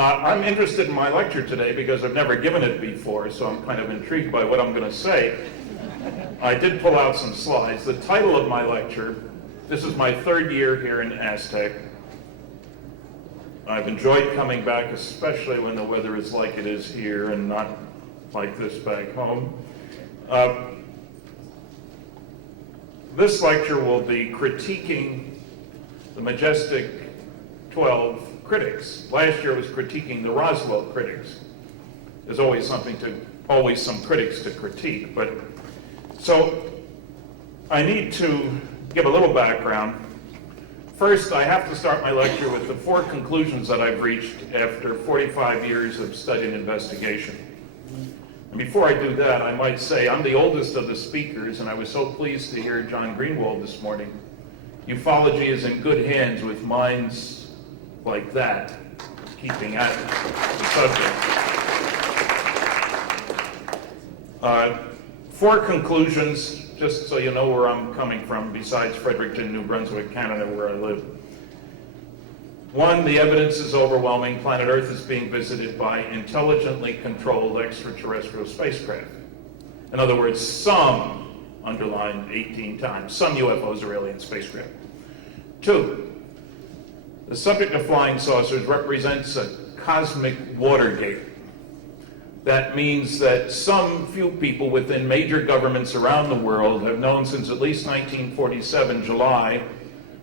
I'm interested in my lecture today because I've never given it before, so I'm kind of intrigued by what I'm going to say. I did pull out some slides. The title of my lecture, this is my third year here in Aztec. I've enjoyed coming back, especially when the weather is like it is here and not like this back home. This lecture will be critiquing the MJ-12 critics. Last year was critiquing the Roswell critics. There's always some critics to critique, but so I need to give a little background. First, I have to start my lecture with the 4 conclusions that I've reached after 45 years of study and investigation. And before I do that, I might say I'm the oldest of the speakers, and I was so pleased to hear John Greenwald this morning. Ufology is in good hands with minds like that, keeping at the subject. 4 conclusions, just so you know where I'm coming from, besides Fredericton, New Brunswick, Canada, where I live. 1, the evidence is overwhelming. Planet Earth is being visited by intelligently controlled extraterrestrial spacecraft. In other words, some, underlined 18 times, some UFOs are alien spacecraft. 2, the subject of flying saucers represents a cosmic Watergate. That means that some few people within major governments around the world have known since at least 1947, July,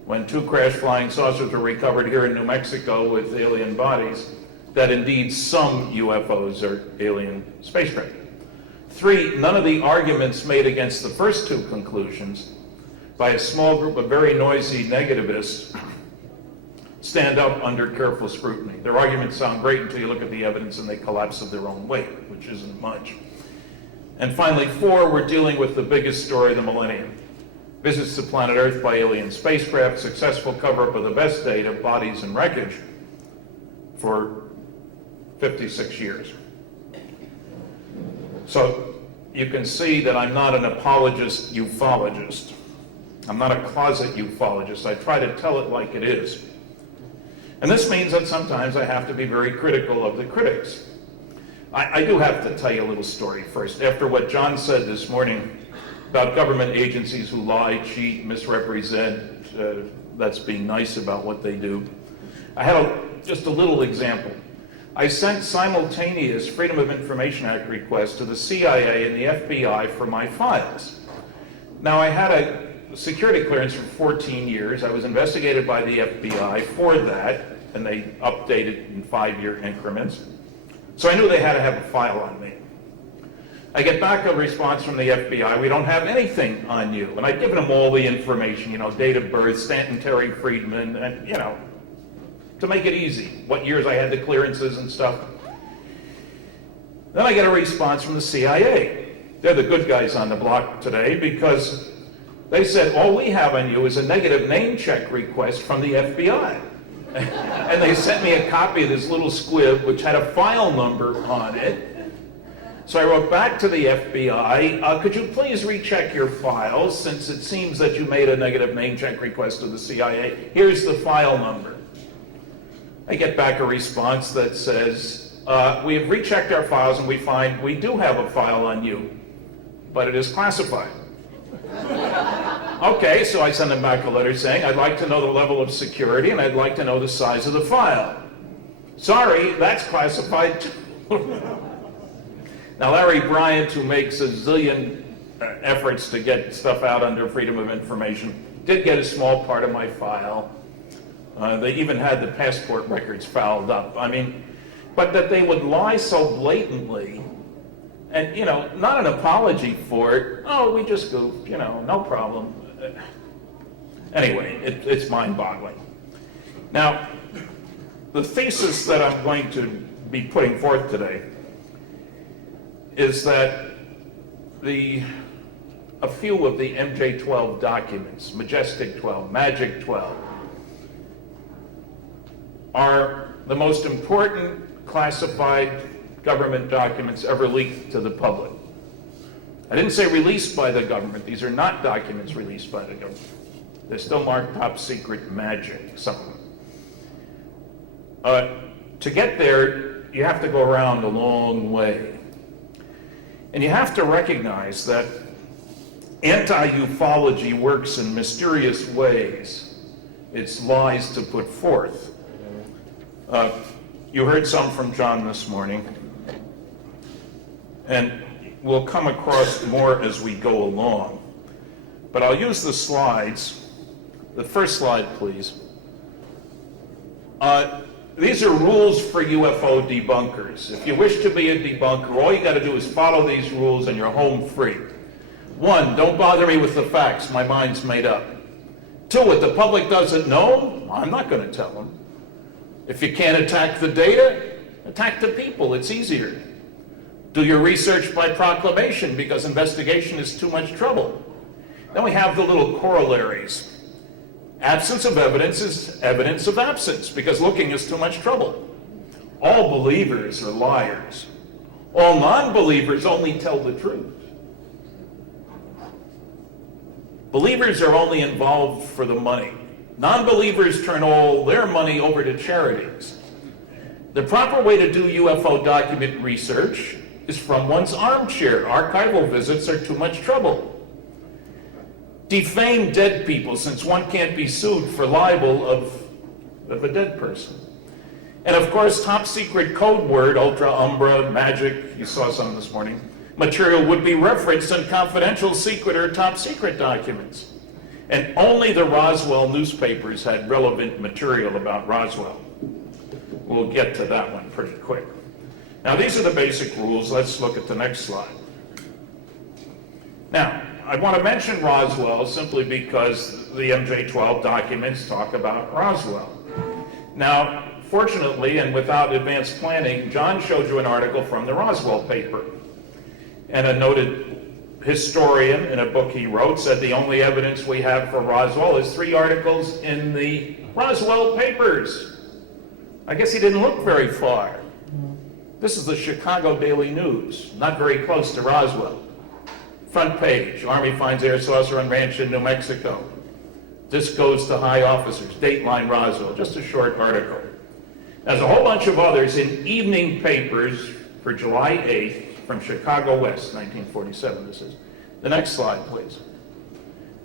when 2 crashed flying saucers were recovered here in New Mexico with alien bodies, that indeed some UFOs are alien spacecraft. 3, none of the arguments made against the first 2 conclusions by a small group of very noisy negativists stand up under careful scrutiny. Their arguments sound great until you look at the evidence and they collapse of their own weight, which isn't much. And finally, 4, we're dealing with the biggest story of the millennium. Visits to planet Earth by alien spacecraft, successful cover-up of the best data, bodies and wreckage for 56 years. So you can see that I'm not an apologist ufologist. I'm not a closet ufologist. I try to tell it like it is. And this means that sometimes I have to be very critical of the critics. I do have to tell you a little story first. After what John said this morning about government agencies who lie, cheat, misrepresent, that's being nice about what they do, I had just a little example. I sent simultaneous Freedom of Information Act requests to the CIA and the FBI for my files. Now, I had a security clearance for 14 years. I was investigated by the FBI for that, and they updated in 5-year increments. So I knew they had to have a file on me. I get back a response from the FBI, we don't have anything on you. And I'd given them all the information, date of birth, Stanton Friedman, and, to make it easy, what years I had the clearances and stuff. Then I get a response from the CIA. They're the good guys on the block today because they said, all we have on you is a negative name check request from the FBI. And they sent me a copy of this little squib which had a file number on it. So I wrote back to the FBI, could you please recheck your files since it seems that you made a negative name check request to the CIA. Here's the file number. I get back a response that says, we have rechecked our files and we find we do have a file on you, but it is classified. Okay, so I send them back a letter saying, I'd like to know the level of security and I'd like to know the size of the file. Sorry, that's classified too. Now, Larry Bryant, who makes a zillion efforts to get stuff out under Freedom of Information, did get a small part of my file. They even had the passport records fouled up. But that they would lie so blatantly, and, not an apology for it. Oh, we just goofed, no problem. Anyway, it's mind-boggling. Now, the thesis that I'm going to be putting forth today is that a few of the MJ-12 documents, Majestic 12, Magic 12, are the most important classified government documents ever leaked to the public. I didn't say released by the government. These are not documents released by the government. They're still marked top secret magic, some of them. to get there, you have to go around a long way. And you have to recognize that anti-ufology works in mysterious ways. It's lies to put forth. You heard some from John this morning, and we'll come across more as we go along. But I'll use the slides. The first slide, please. These are rules for UFO debunkers. If you wish to be a debunker, all you got to do is follow these rules and you're home free. 1, don't bother me with the facts. My mind's made up. 2, what the public doesn't know, I'm not going to tell them. If you can't attack the data, attack the people. It's easier. Do your research by proclamation because investigation is too much trouble. Then we have the little corollaries. Absence of evidence is evidence of absence because looking is too much trouble. All believers are liars. All non-believers only tell the truth. Believers are only involved for the money. Non-believers turn all their money over to charities. The proper way to do UFO document research is from one's armchair. Archival visits are too much trouble. Defame dead people, since one can't be sued for libel of a dead person. And of course, top secret code word, ultra, umbra, magic, you saw some this morning, material would be referenced in confidential, secret, or top secret documents. And only the Roswell newspapers had relevant material about Roswell. We'll get to that one pretty quick. Now, these are the basic rules. Let's look at the next slide. Now, I want to mention Roswell simply because the MJ-12 documents talk about Roswell. Now, fortunately, and without advanced planning, John showed you an article from the Roswell paper. And a noted historian in a book he wrote said the only evidence we have for Roswell is 3 articles in the Roswell papers. I guess he didn't look very far. This is the Chicago Daily News, not very close to Roswell. Front page, Army finds air saucer on ranch in New Mexico. This goes to high officers. Dateline Roswell, just a short article. There's a whole bunch of others in evening papers for July 8th from Chicago West, 1947 this is. The next slide, please.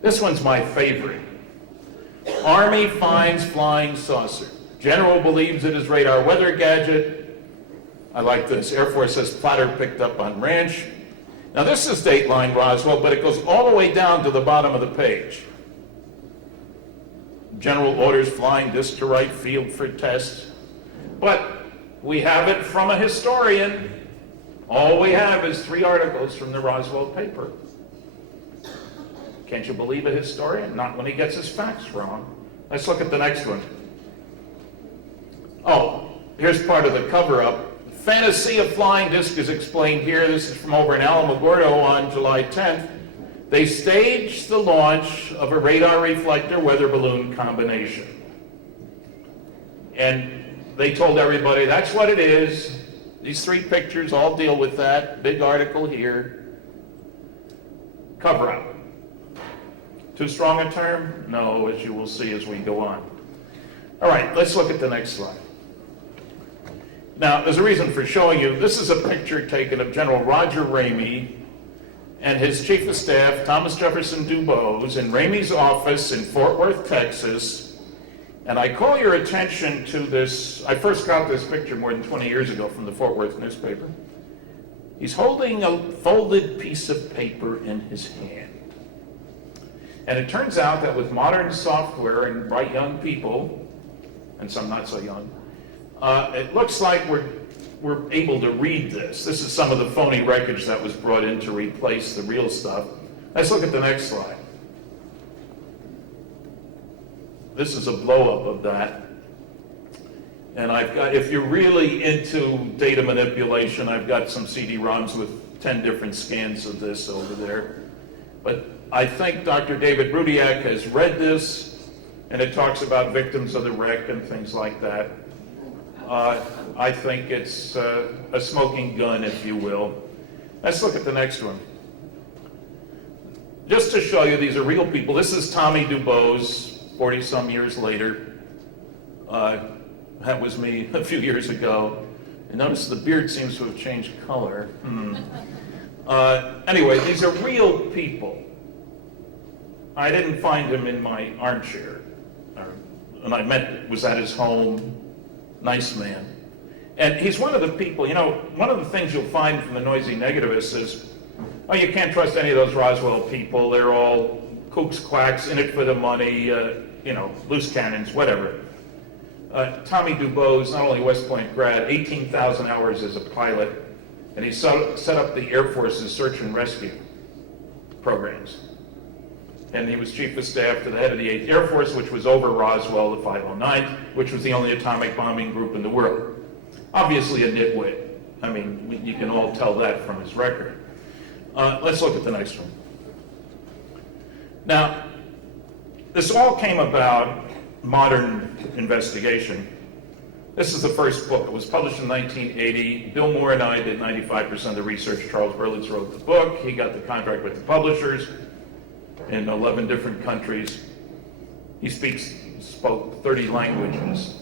This one's my favorite. Army finds flying saucer. General believes it is radar weather gadget. I like this. Air Force says platter picked up on ranch. Now this is Dateline Roswell, but it goes all the way down to the bottom of the page. General orders flying disc to right field for test. But we have it from a historian. All we have is 3 articles from the Roswell paper. Can't you believe a historian? Not when he gets his facts wrong. Let's look at the next one. Oh, here's part of the cover-up. Fantasy of flying disc is explained here. This is from over in Alamogordo on July 10th. They staged the launch of a radar reflector weather balloon combination. And they told everybody that's what it is. These 3 pictures all deal with that. Big article here. Cover up. Too strong a term? No, as you will see as we go on. All right, let's look at the next slide. Now, there's a reason for showing you. This is a picture taken of General Roger Ramey and his chief of staff, Thomas Jefferson Dubose, in Ramey's office in Fort Worth, Texas. And I call your attention to this. I first got this picture more than 20 years ago from the Fort Worth newspaper. He's holding a folded piece of paper in his hand. And it turns out that with modern software and bright young people, and some not so young, it looks like we're able to read this. This is some of the phony wreckage that was brought in to replace the real stuff. Let's look at the next slide. This is a blow-up of that. And I've got, if you're really into data manipulation, I've got some CD-ROMs with 10 different scans of this over there. But I think Dr. David Rudiak has read this, and it talks about victims of the wreck and things like that. I think it's a smoking gun, if you will. Let's look at the next one. Just to show you, these are real people. This is Tommy Dubose, 40-some years later, That was me a few years ago. And notice the beard seems to have changed color. Anyway, these are real people. I didn't find him in my armchair. And I was at his home, nice man. And he's one of the people, you know, one of the things you'll find from the noisy negativists is, oh, you can't trust any of those Roswell people. They're all kooks, quacks, in it for the money, you know, loose cannons, whatever. Tommy DuBose, not only West Point grad, 18,000 hours as a pilot, and he set up the Air Force's search and rescue programs. And he was chief of staff to the head of the 8th Air Force, which was over Roswell, the 509th, which was the only atomic bombing group in the world. Obviously a nitwit. I mean, you can all tell that from his record. Let's look at the next one. Now, this all came about, modern investigation. This is the first book. It was published in 1980. Bill Moore and I did 95% of the research. Charles Berlitz wrote the book. He got the contract with the publishers in 11 different countries. He spoke 30 languages.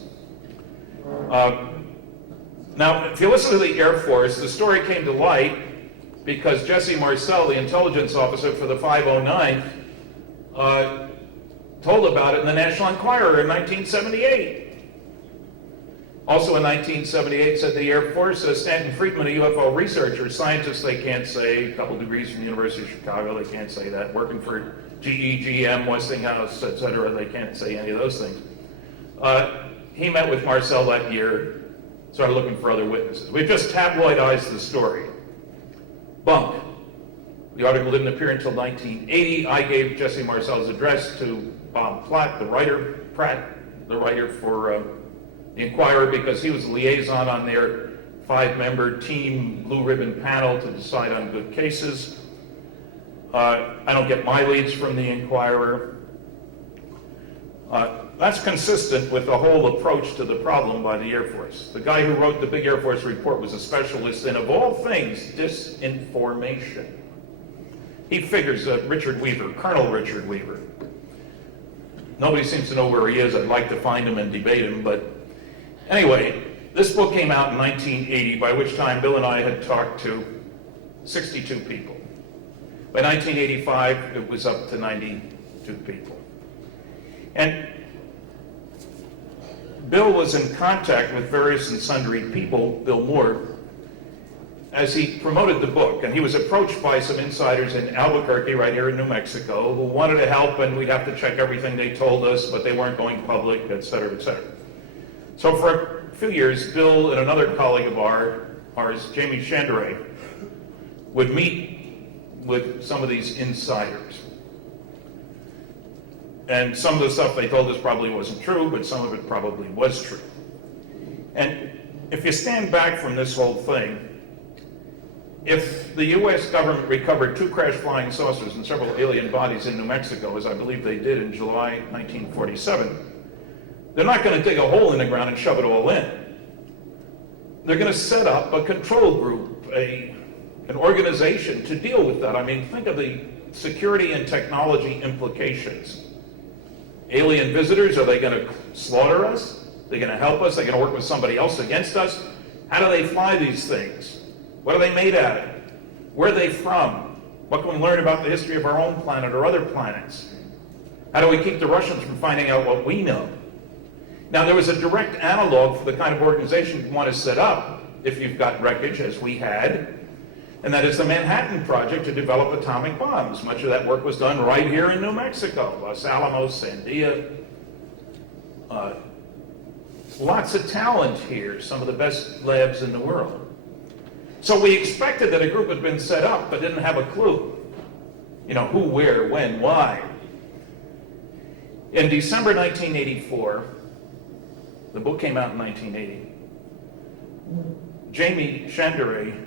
Now, if you listen to the Air Force, the story came to light because Jesse Marcel, the intelligence officer for the 509th, told about it in the National Enquirer in 1978. Also in 1978, said the Air Force, Stanton Friedman, a UFO researcher, scientist they can't say, a couple degrees from the University of Chicago, they can't say that, working for GE, GM, Westinghouse, etc., they can't say any of those things. He met with Marcel that year, started looking for other witnesses. We've just tabloidized the story. Bunk. The article didn't appear until 1980. I gave Jesse Marcel's address to Bob Platt, the writer for the Enquirer, because he was the liaison on their 5-member team blue ribbon panel to decide on good cases. I don't get my leads from the Enquirer. That's consistent with the whole approach to the problem by the Air Force. The guy who wrote the big Air Force report was a specialist in, of all things, disinformation. He figures Richard Weaver, Colonel Richard Weaver. Nobody seems to know where he is. I'd like to find him and debate him, but anyway, this book came out in 1980, by which time Bill and I had talked to 62 people. By 1985, it was up to 92 people. And Bill was in contact with various and sundry people, Bill Moore, as he promoted the book. And he was approached by some insiders in Albuquerque, right here in New Mexico, who wanted to help, and we'd have to check everything they told us, but they weren't going public, et cetera, et cetera. So for a few years, Bill and another colleague of ours, Jamie Chandray, would meet with some of these insiders. And some of the stuff they told us probably wasn't true, but some of it probably was true. And if you stand back from this whole thing, if the US government recovered 2 crashed flying saucers and several alien bodies in New Mexico, as I believe they did in July 1947, they're not going to dig a hole in the ground and shove it all in. They're going to set up a control group, an organization to deal with that. I mean, think of the security and technology implications. Alien visitors, are they going to slaughter us? Are they going to help us? Are they going to work with somebody else against us? How do they fly these things? What are they made out of? Where are they from? What can we learn about the history of our own planet or other planets? How do we keep the Russians from finding out what we know? Now, there was a direct analog for the kind of organization you want to set up if you've got wreckage, as we had, and that is the Manhattan Project to develop atomic bombs. Much of that work was done right here in New Mexico, Los Alamos, Sandia. Lots of talent here, some of the best labs in the world. So we expected that a group had been set up, but didn't have a clue. You know, who, where, when, why. In December 1984, the book came out in 1980, Jamie Chandray,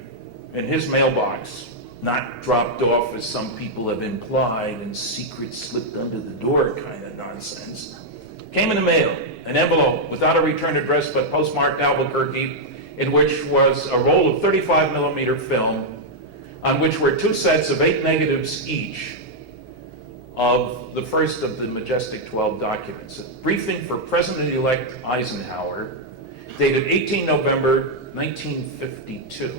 in his mailbox, not dropped off as some people have implied and secret slipped under the door kind of nonsense, came in the mail, an envelope without a return address but postmarked Albuquerque, in which was a roll of 35mm film on which were 2 sets of 8 negatives each of the first of the Majestic 12 documents. A briefing for President-elect Eisenhower dated 18 November 1952.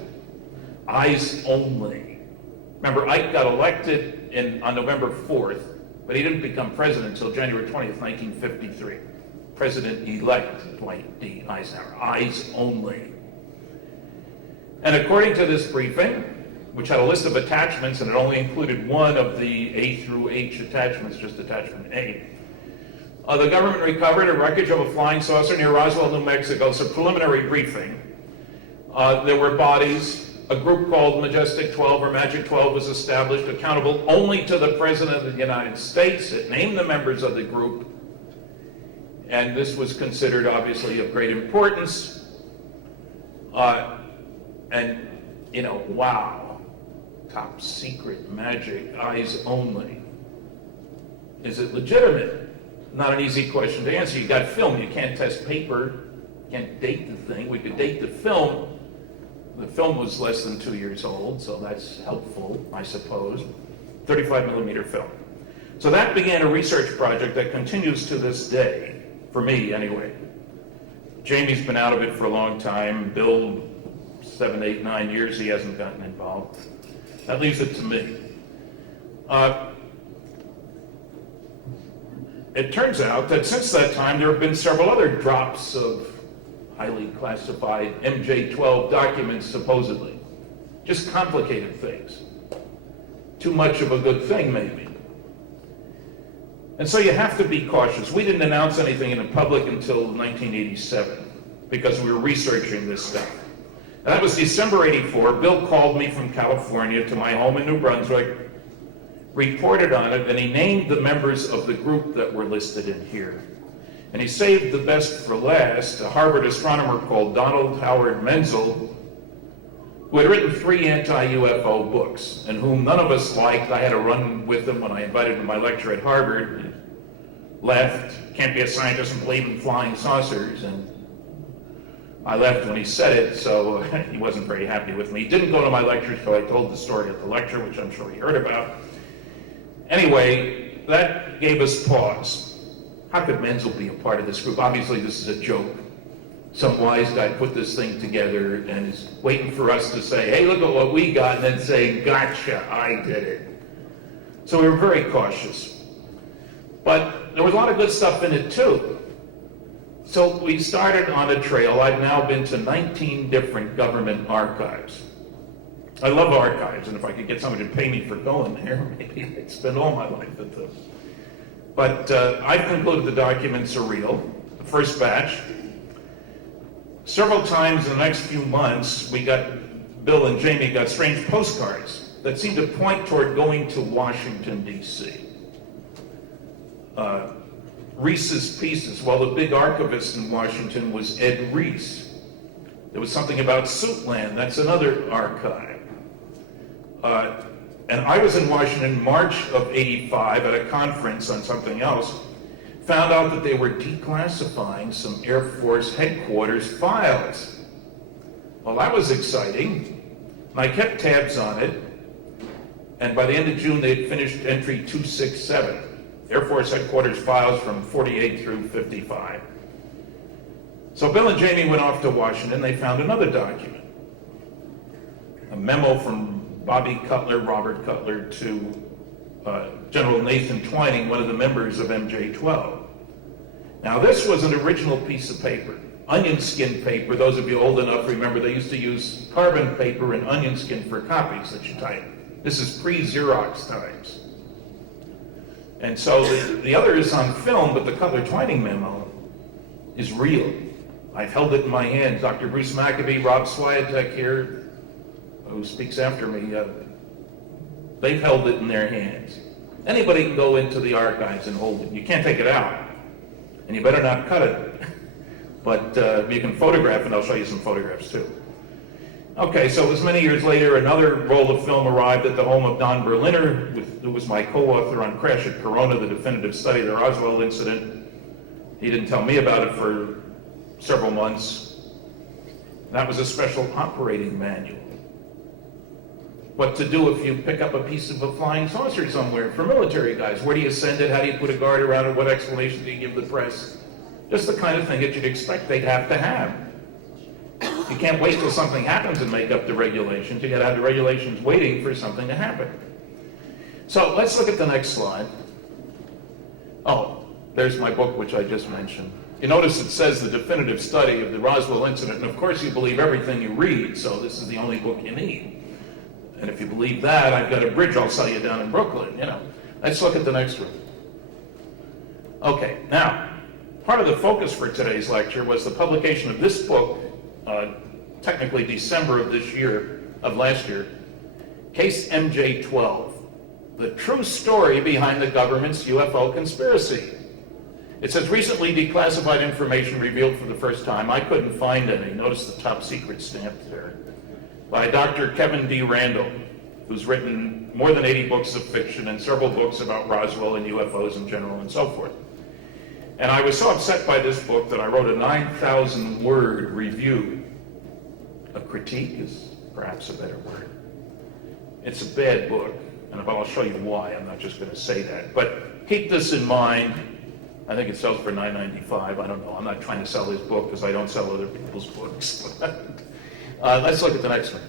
Eyes only. Remember, Ike got elected on November 4th, but he didn't become president until January 20th, 1953. President-elect Dwight D. Eisenhower. Eyes only. And according to this briefing, which had a list of attachments, and it only included one of the A through H attachments, just attachment A, the government recovered a wreckage of a flying saucer near Roswell, New Mexico. It's a preliminary briefing. There were bodies. A group called Majestic 12 or Magic 12 was established, accountable only to the President of the United States. It named the members of the group, and this was considered obviously of great importance. And, you know, wow, top secret, magic, eyes only. Is it legitimate? Not an easy question to answer. You got film, you can't test paper, you can't date the thing. We could date the film. The film was less than 2 years old, so that's helpful, I suppose. 35 millimeter film. So that began a research project that continues to this day, for me anyway. Jamie's been out of it for a long time. Bill, 7, 8, 9 years, he hasn't gotten involved. That leaves it to me. It turns out that since that time, there have been several other drops of highly classified MJ-12 documents, supposedly. Just complicated things. Too much of a good thing, maybe. And so you have to be cautious. We didn't announce anything in the public until 1987 because we were researching this stuff. And that was December '84. Bill called me from California to my home in New Brunswick, reported on it, and he named the members of the group that were listed in here. And he saved the best for last, a Harvard astronomer called Donald Howard Menzel, who had written 3 anti-UFO books, and whom none of us liked. I had to run with him when I invited him to my lecture at Harvard. He left, can't be a scientist and believe in flying saucers, and I left when he said it, so he wasn't very happy with me. He didn't go to my lecture, so I told the story at the lecture, which I'm sure he heard about. Anyway, that gave us pause. How could Menzel be a part of this group? Obviously, this is a joke. Some wise guy put this thing together and is waiting for us to say, hey, look at what we got, and then say, gotcha, I did it. So we were very cautious. But there was a lot of good stuff in it, too. So we started on a trail. I've now been to 19 different government archives. I love archives, and if I could get somebody to pay me for going there, maybe I'd spend all my life at them. But I've concluded the documents are real, the first batch. Several times in the next few months, Bill and Jamie got strange postcards that seemed to point toward going to Washington, D.C. Reese's Pieces, well, the big archivist in Washington was Ed Reese. There was something about Suitland, that's another archive. And I was in Washington March of '85 at a conference on something else, found out that they were declassifying some Air Force headquarters files. Well, that was exciting. And I kept tabs on it, and by the end of June, they had finished entry 267, Air Force headquarters files from 48 through 55. So Bill and Jamie went off to Washington. They found another document, a memo from Bobby Cutler, Robert Cutler, to General Nathan Twining, one of the members of MJ-12. Now, this was an original piece of paper, onion skin paper. Those of you old enough remember they used to use carbon paper and onion skin for copies that you type. This is pre-Xerox times. And so the other is on film, but the Cutler Twining memo is real. I've held it in my hands. Dr. Bruce McAbee, Rob Swiatek here, who speaks after me, they've held it in their hands. Anybody can go into the archives and hold it. You can't take it out, and you better not cut it. But you can photograph, and I'll show you some photographs too. Okay, so it was many years later, another roll of film arrived at the home of Don Berliner, who was my co-author on Crash at Corona, the definitive study of the Roswell incident. He didn't tell me about it for several months. That was a special operating manual. What to do if you pick up a piece of a flying saucer somewhere for military guys. Where do you send it? How do you put a guard around it? What explanation do you give the press? Just the kind of thing that you'd expect they'd have to have. You can't wait till something happens and make up the regulations. You got to have the regulations waiting for something to happen. So let's look at the next slide. Oh, there's my book, which I just mentioned. You notice it says the definitive study of the Roswell incident, and of course you believe everything you read, so this is the only book you need. And if you believe that, I've got a bridge I'll sell you down in Brooklyn, you know. Let's look at the next one. Okay, now, part of the focus for today's lecture was the publication of this book, technically December of last year, Case MJ-12, the true story behind the government's UFO conspiracy. It says recently declassified information revealed for the first time. I couldn't find any. Notice the top secret stamp there. By Dr. Kevin D. Randall, who's written more than 80 books of fiction and several books about Roswell and UFOs in general and so forth. And I was so upset by this book that I wrote a 9,000-word review. A critique is perhaps a better word. It's a bad book, and I'll show you why. I'm not just going to say that. But keep this in mind. I think it sells for $9.95. I don't know. I'm not trying to sell this book because I don't sell other people's books. Let's look at the next one.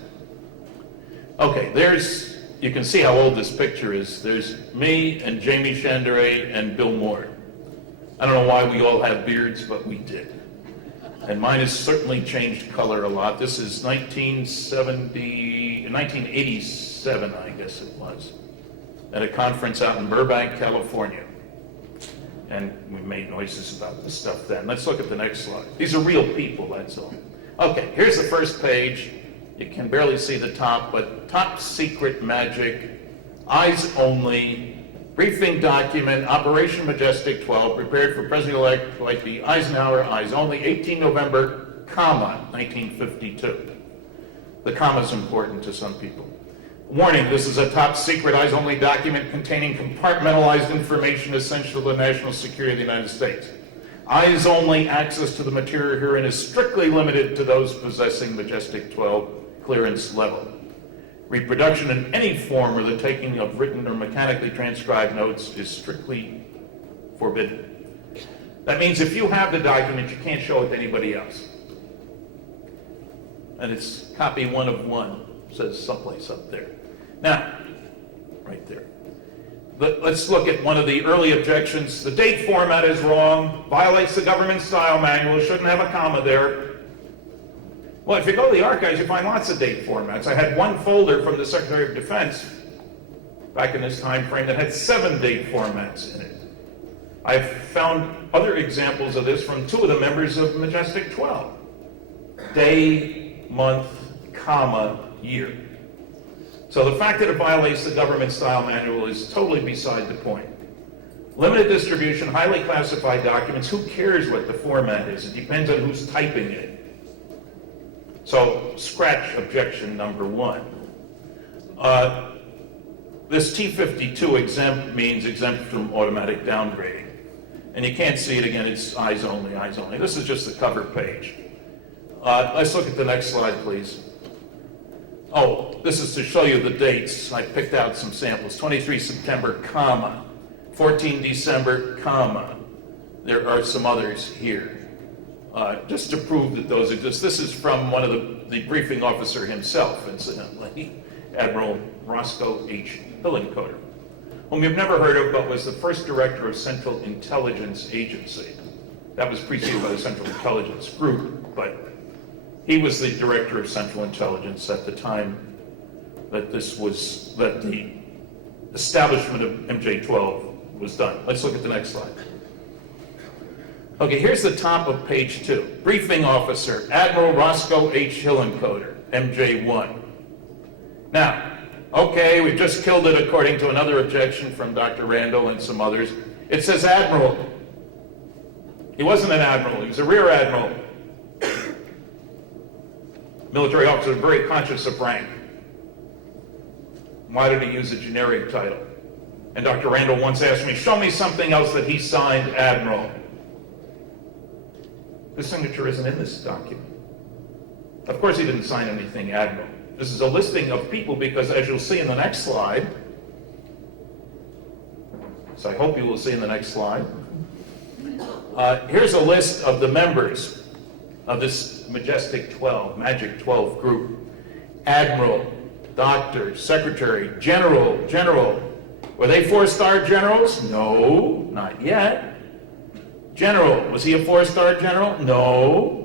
Okay, you can see how old this picture is. There's me and Jamie Chandray and Bill Moore. I don't know why we all have beards, but we did. And mine has certainly changed color a lot. This is 1987, I guess it was, at a conference out in Burbank, California. And we made noises about this stuff then. Let's look at the next slide. These are real people, that's all. Okay, here's the first page. You can barely see the top, but top secret magic, eyes only, briefing document, Operation Majestic 12, prepared for President-elect Dwight D. Eisenhower, eyes only, 18 November, 1952. The comma is important to some people. Warning, this is a top secret, eyes only document containing compartmentalized information essential to the national security of the United States. Eyes only access to the material herein is strictly limited to those possessing Majestic 12 clearance level. Reproduction in any form or the taking of written or mechanically transcribed notes is strictly forbidden. That means if you have the document, you can't show it to anybody else. And it's copy 1 of 1, says someplace up there. Now, right there. Let's look at one of the early objections. The date format is wrong, violates the government style manual, shouldn't have a comma there. Well, if you go to the archives, you find lots of date formats. I had one folder from the Secretary of Defense back in this time frame that had 7 date formats in it. I've found other examples of this from 2 of the members of Majestic 12. Day, month, comma, year. So the fact that it violates the government style manual is totally beside the point. Limited distribution, highly classified documents, who cares what the format is? It depends on who's typing it. So scratch objection number 1. This T52 exempt means exempt from automatic downgrading. And you can't see it again, it's eyes only, eyes only. This is just the cover page. Let's look at the next slide, please. Oh, this is to show you the dates. I picked out some samples. 23 September, comma. 14 December, comma. There are some others here. Just to prove that those exist. This is from one of the briefing officer himself, incidentally, Admiral Roscoe H. Hillenkoetter, whom you've never heard of, but was the first director of Central Intelligence Agency. That was preceded by the Central Intelligence Group, but he was the director of Central Intelligence at the time that the establishment of MJ-12 was done. Let's look at the next slide. Okay, here's the top of page 2. Briefing officer, Admiral Roscoe H. Hillenkoetter, MJ-1. Now, okay, we've just killed it according to another objection from Dr. Randall and some others. It says Admiral. He wasn't an admiral, he was a rear admiral. Military officer, very conscious of rank. Why did he use a generic title? And Dr. Randall once asked me, show me something else that he signed Admiral. His signature isn't in this document. Of course he didn't sign anything Admiral. This is a listing of people because, as you'll see in the next slide, so I hope you will see in the next slide, here's a list of the members. of this majestic 12, magic 12 group. Admiral, doctor, secretary, general. Were they 4-star generals? No, not yet. General, was he a 4-star general? No.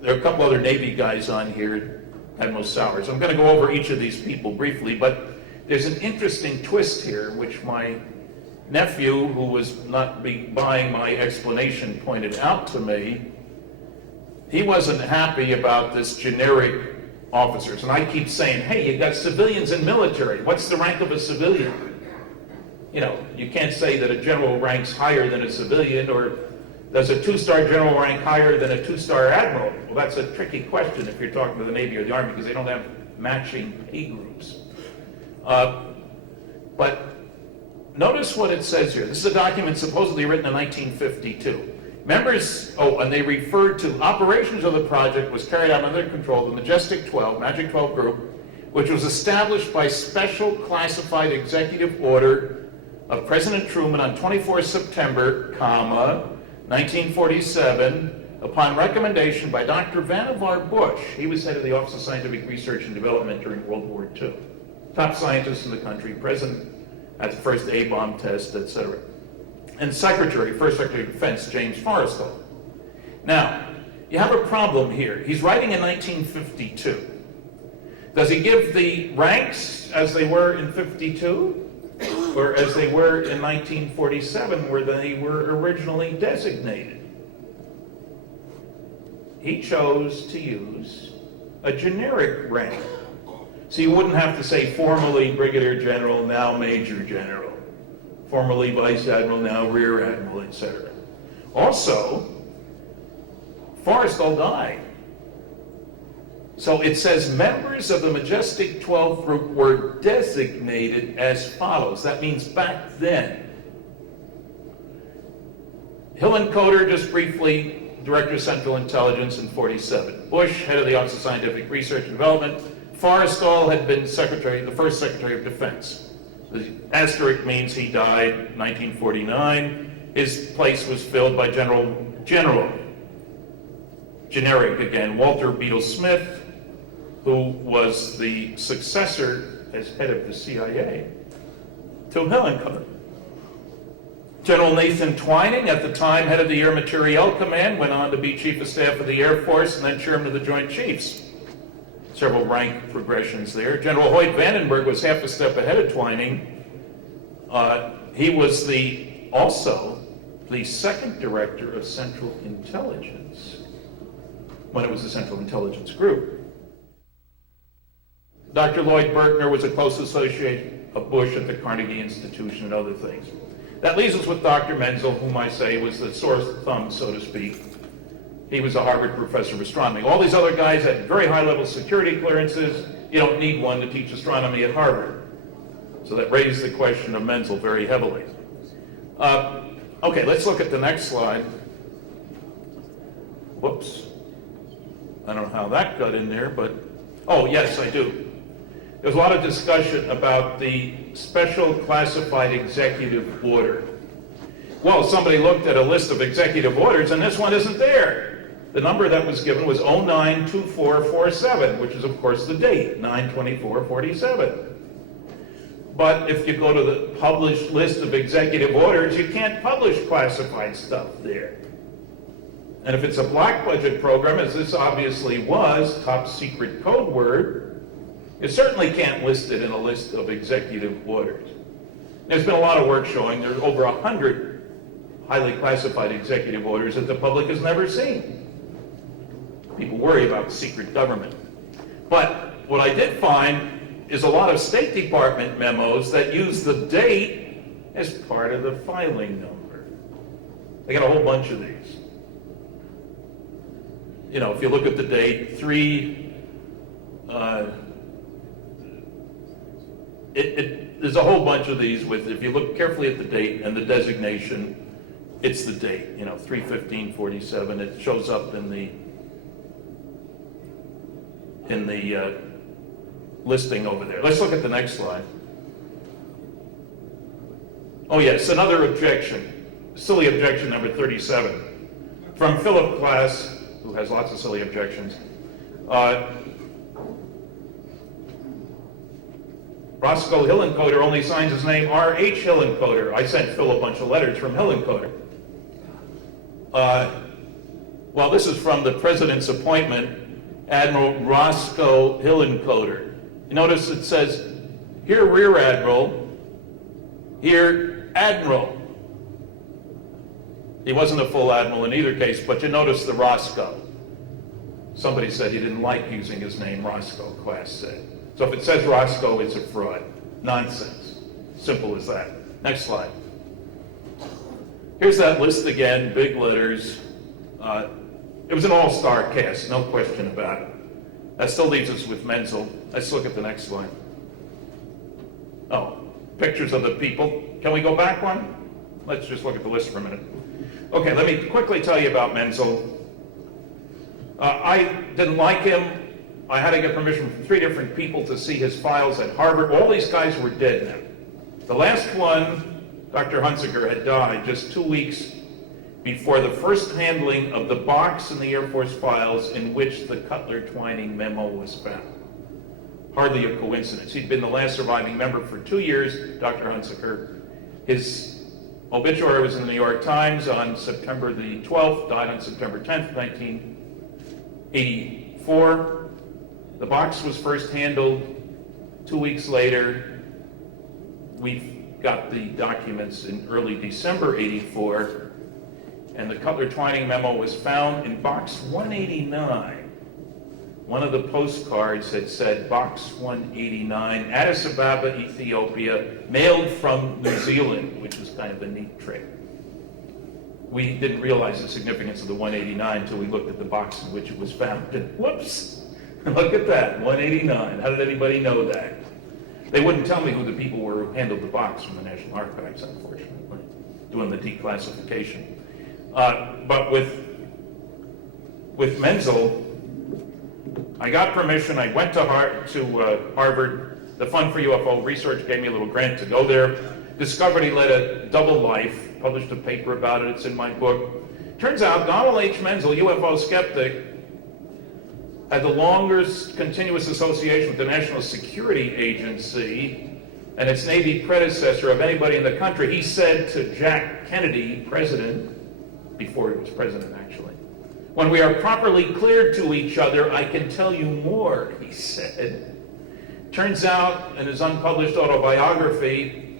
There are a couple other Navy guys on here, Admiral Sowers. I'm going to go over each of these people briefly, but there's an interesting twist here, which my nephew, who was not buying my explanation, pointed out to me. He wasn't happy about this generic officers. And I keep saying, hey, you've got civilians and military. What's the rank of a civilian? You know, you can't say that a general ranks higher than a civilian, or does a 2-star general rank higher than a 2-star admiral? Well, that's a tricky question if you're talking to the Navy or the Army, because they don't have matching pay groups. But notice what it says here. This is a document supposedly written in 1952. Members, and they referred to operations of the project was carried out under the control of the Majestic 12, Magic 12 group, which was established by special classified executive order of President Truman on 24 September, 1947, upon recommendation by Dr. Vannevar Bush. He was head of the Office of Scientific Research and Development during World War II. Top scientist in the country, present at the first A-bomb test, etc. And Secretary, First Secretary of Defense, James Forrestal. Now, you have a problem here. He's writing in 1952. Does he give the ranks as they were in 52? Or as they were in 1947, where they were originally designated? He chose to use a generic rank. So you wouldn't have to say formerly Brigadier General, now Major General. Formerly Vice Admiral, now Rear Admiral, etc. Also, Forrestal died. So it says members of the Majestic 12 group were designated as follows. That means back then. Hillenkoetter, just briefly, Director of Central Intelligence in 47. Bush, head of the Office of Scientific Research and Development. Forrestal had been the first Secretary of Defense. The asterisk means he died in 1949. His place was filled by generic again, Walter Beadle Smith, who was the successor as head of the CIA to Hillenkoetter. General Nathan Twining, at the time head of the Air Materiel Command, went on to be Chief of Staff of the Air Force and then Chairman of the Joint Chiefs. Several rank progressions there. General Hoyt Vandenberg was half a step ahead of Twining. He was also the second director of Central Intelligence when it was the Central Intelligence Group. Dr. Lloyd Berkner was a close associate of Bush at the Carnegie Institution and other things. That leaves us with Dr. Menzel, whom I say was the sore thumb, so to speak. He was a Harvard professor of astronomy. All these other guys had very high-level security clearances. You don't need one to teach astronomy at Harvard. So that raised the question of Menzel very heavily. Okay, let's look at the next slide. Whoops. I don't know how that got in there, but, oh, yes, I do. There's a lot of discussion about the Special Classified Executive Order. Well, somebody looked at a list of executive orders, and this one isn't there. The number that was given was 092447, which is, of course, the date, 9/24/47. But if you go to the published list of executive orders, you can't publish classified stuff there. And if it's a black budget program, as this obviously was, top secret code word, you certainly can't list it in a list of executive orders. There's been a lot of work showing there are over 100 highly classified executive orders that the public has never seen. People worry about secret government. But what I did find is a lot of State Department memos that use the date as part of the filing number. They got a whole bunch of these. You know, if you look at the date, there's a whole bunch of these with, if you look carefully at the date and the designation, it's the date, you know, 3/15/47. It shows up in the listing over there. Let's look at the next slide. Oh yes, another objection, silly objection number 37. From Philip class, who has lots of silly objections. Roscoe Hillencoder only signs his name R.H. Hillencoder. I sent Phil a bunch of letters from Hillencoder. Well, this is from the president's appointment, Admiral Roscoe Hillencoder. You notice it says, here Rear Admiral, here Admiral. He wasn't a full admiral in either case, but you notice the Roscoe. Somebody said he didn't like using his name, Roscoe, class said. So if it says Roscoe, it's a fraud. Nonsense. Simple as that. Next slide. Here's that list again, big letters. It was an all-star cast, no question about it. That still leaves us with Menzel. Let's look at the next slide. Oh, pictures of the people. Can we go back one? Let's just look at the list for a minute. Okay, let me quickly tell you about Menzel. I didn't like him. I had to get permission from 3 different people to see his files at Harvard. All these guys were dead now. The last one, Dr. Hunziker, had died just 2 weeks before the first handling of the box in the Air Force files in which the Cutler-Twining memo was found. Hardly a coincidence. He'd been the last surviving member for 2 years, Dr. Hunziker. His obituary was in the New York Times on September the 12th, died on September 10th, 1984. The box was first handled 2 weeks later. We got the documents in early December 84, and the Cutler-Twining memo was found in box 189. One of the postcards had said box 189, Addis Ababa, Ethiopia, mailed from New Zealand, which was kind of a neat trick. We didn't realize the significance of the 189 until we looked at the box in which it was found. And whoops! Look at that, 189. How did anybody know that? They wouldn't tell me who the people were who handled the box from the National Archives, unfortunately, doing the declassification. But with Menzel, I got permission. I went to Harvard. The Fund for UFO Research gave me a little grant to go there. Discovered he led a double life. Published a paper about it. It's in my book. Turns out Donald H. Menzel, UFO skeptic, had the longest continuous association with the National Security Agency and its Navy predecessor of anybody in the country. He said to Jack Kennedy, president, before he was president actually, when we are properly cleared to each other, I can tell you more, he said. Turns out in his unpublished autobiography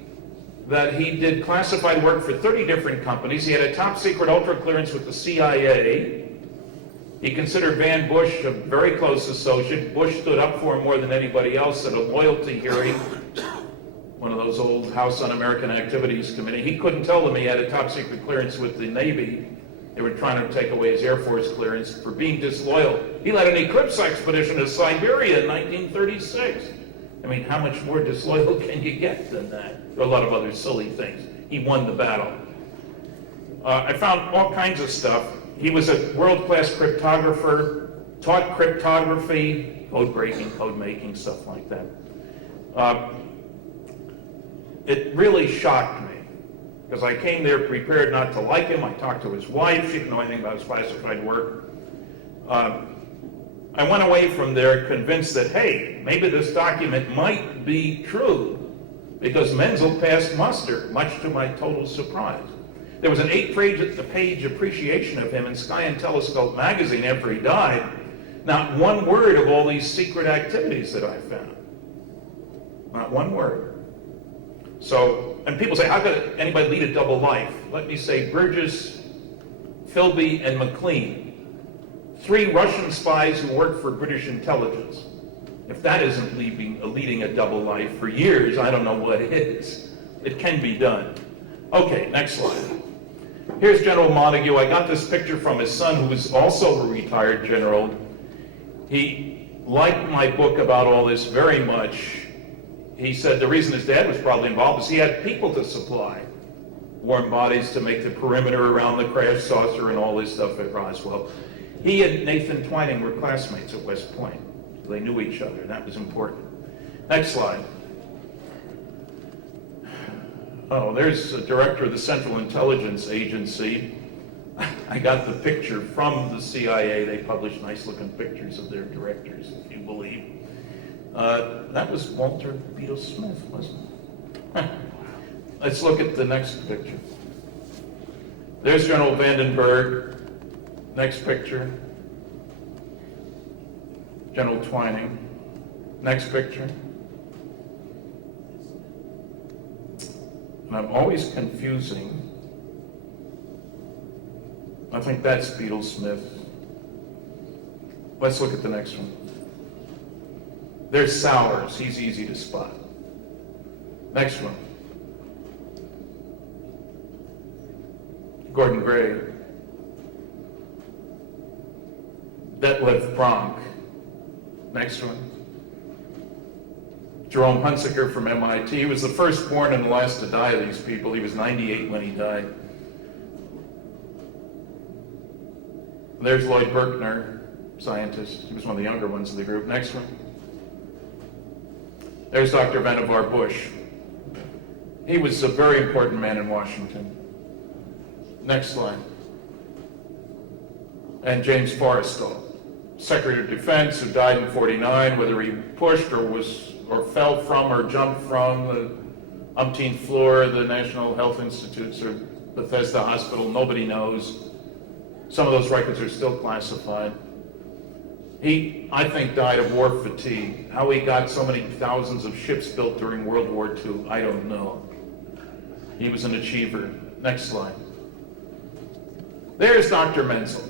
that he did classified work for 30 different companies. He had a top secret ultra clearance with the CIA. He considered Van Bush a very close associate. Bush stood up for him more than anybody else at a loyalty hearing, one of those old House Un-American Activities Committee. He couldn't tell them he had a top secret clearance with the Navy. They were trying to take away his Air Force clearance for being disloyal. He led an Eclipse expedition to Siberia in 1936. I mean, how much more disloyal can you get than that? There are a lot of other silly things. He won the battle. I found all kinds of stuff. He was a world-class cryptographer, taught cryptography, code breaking, code making, stuff like that. It really shocked me, because I came there prepared not to like him. I talked to his wife. She didn't know anything about his classified work. I went away from there convinced that, hey, maybe this document might be true, because Menzel passed muster, much to my total surprise. There was an 8-page appreciation of him in Sky and Telescope magazine after he died. Not one word of all these secret activities that I found. Not one word. So, and people say, how could anybody lead a double life? Let me say, Burgess, Philby, and McLean, 3 Russian spies who worked for British intelligence. If that isn't leading a double life for years, I don't know what is. It can be done. Okay, next slide. Here's General Montague. I got this picture from his son, who was also a retired general. He liked my book about all this very much. He said the reason his dad was probably involved is he had people to supply. Warm bodies to make the perimeter around the crash saucer and all this stuff at Roswell. He and Nathan Twining were classmates at West Point. They knew each other, and that was important. Next slide. Oh, there's the director of the Central Intelligence Agency. I got the picture from the CIA. They published nice-looking pictures of their directors, if you believe. That was Walter Beetle Smith, wasn't it? Let's look at the next picture. There's General Vandenberg. Next picture. General Twining. Next picture. And I'm always confusing. I think that's Beetle Smith. Let's look at the next one. There's Sowers. He's easy to spot. Next one. Gordon Gray. Detlef Bronk. Next one. Jerome Hunsaker from MIT. He was the firstborn and the last to die of these people. He was 98 when he died. There's Lloyd Berkner, scientist. He was one of the younger ones of the group. Next one. There's Dr. Vannevar Bush. He was a very important man in Washington. Next slide. And James Forrestal, Secretary of Defense, who died in '49, whether he pushed or fell from or jumped from the umpteenth floor of the National Health Institutes or Bethesda Hospital, nobody knows. Some of those records are still classified. He, I think, died of war fatigue. How he got so many thousands of ships built during World War II, I don't know. He was an achiever. Next slide. There's Dr. Menzel.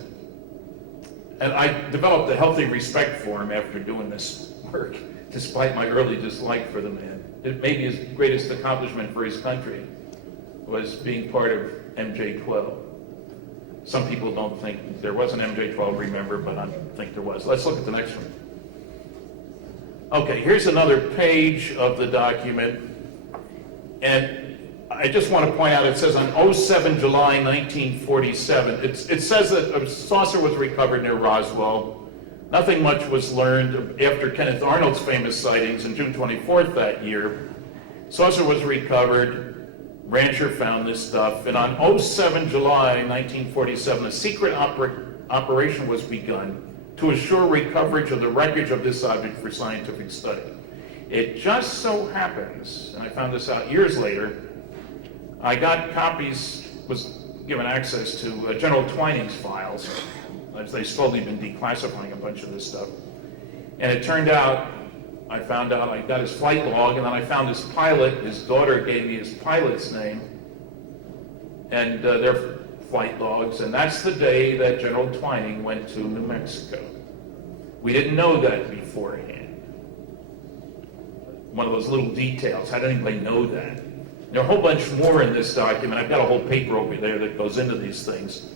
And I developed a healthy respect for him after doing this work, despite my early dislike for the man. It may be his greatest accomplishment for his country was being part of MJ-12. Some people don't think there was an MJ-12, remember, but I think there was. Let's look at the next one. Okay, here's another page of the document. And I just want to point out, it says on 07 July 1947, it says that a saucer was recovered near Roswell. Nothing much was learned after Kenneth Arnold's famous sightings on June 24th that year. Saucer was recovered. Rancher found this stuff, and on 07 July 1947, a secret operation was begun to assure recovery of the wreckage of this object for scientific study. It just so happens, and I found this out years later, I got copies, was given access to General Twining's files, as they've slowly been declassifying a bunch of this stuff, and it turned out, I found out, I got his flight log, and then I found his pilot. His daughter gave me his pilot's name and their flight logs, and that's the day that General Twining went to New Mexico. We didn't know that beforehand. One of those little details. How did anybody know that? There are a whole bunch more in this document. I've got a whole paper over there that goes into these things.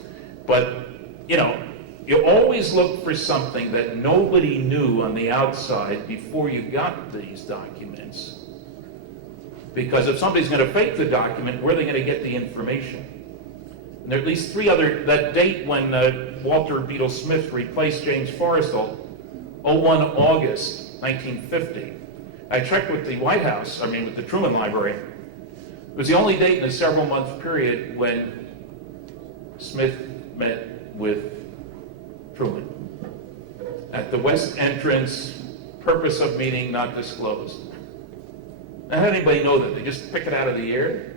But, you know, you always look for something that nobody knew on the outside before you got these documents. Because if somebody's going to fake the document, where are they going to get the information? And there are at least three other, that date when Walter Beetle Smith replaced James Forrestal, 01 August 1950. I checked with the White House, with the Truman Library. It was the only date in a several-month period when Smith met with Truman at the west entrance, purpose of meeting not disclosed. Now, how did anybody know that? They just pick it out of the air?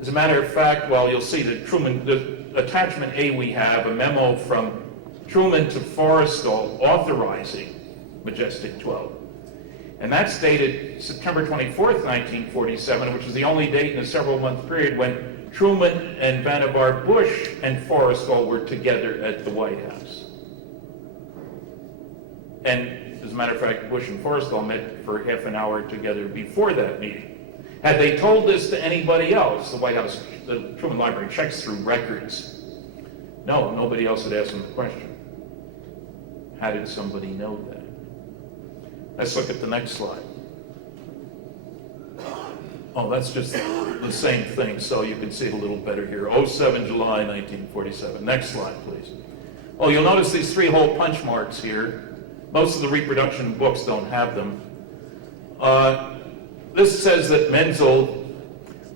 As a matter of fact, well, you'll see that Truman, the attachment A we have, a memo from Truman to Forrestal authorizing Majestic 12. And that's dated September 24th, 1947, which is the only date in a several-month period when Truman and Vannevar Bush and Forrestal were together at the White House. And as a matter of fact, Bush and Forrestal met for half an hour together before that meeting. Had they told this to anybody else, the White House, the Truman Library checks through records. No, nobody else had asked them the question. How did somebody know that? Let's look at the next slide. Oh, that's just the same thing, so you can see it a little better here. 07 July 1947. Next slide, please. Oh, you'll notice these three hole punch marks here. Most of the reproduction books don't have them. This says that Menzel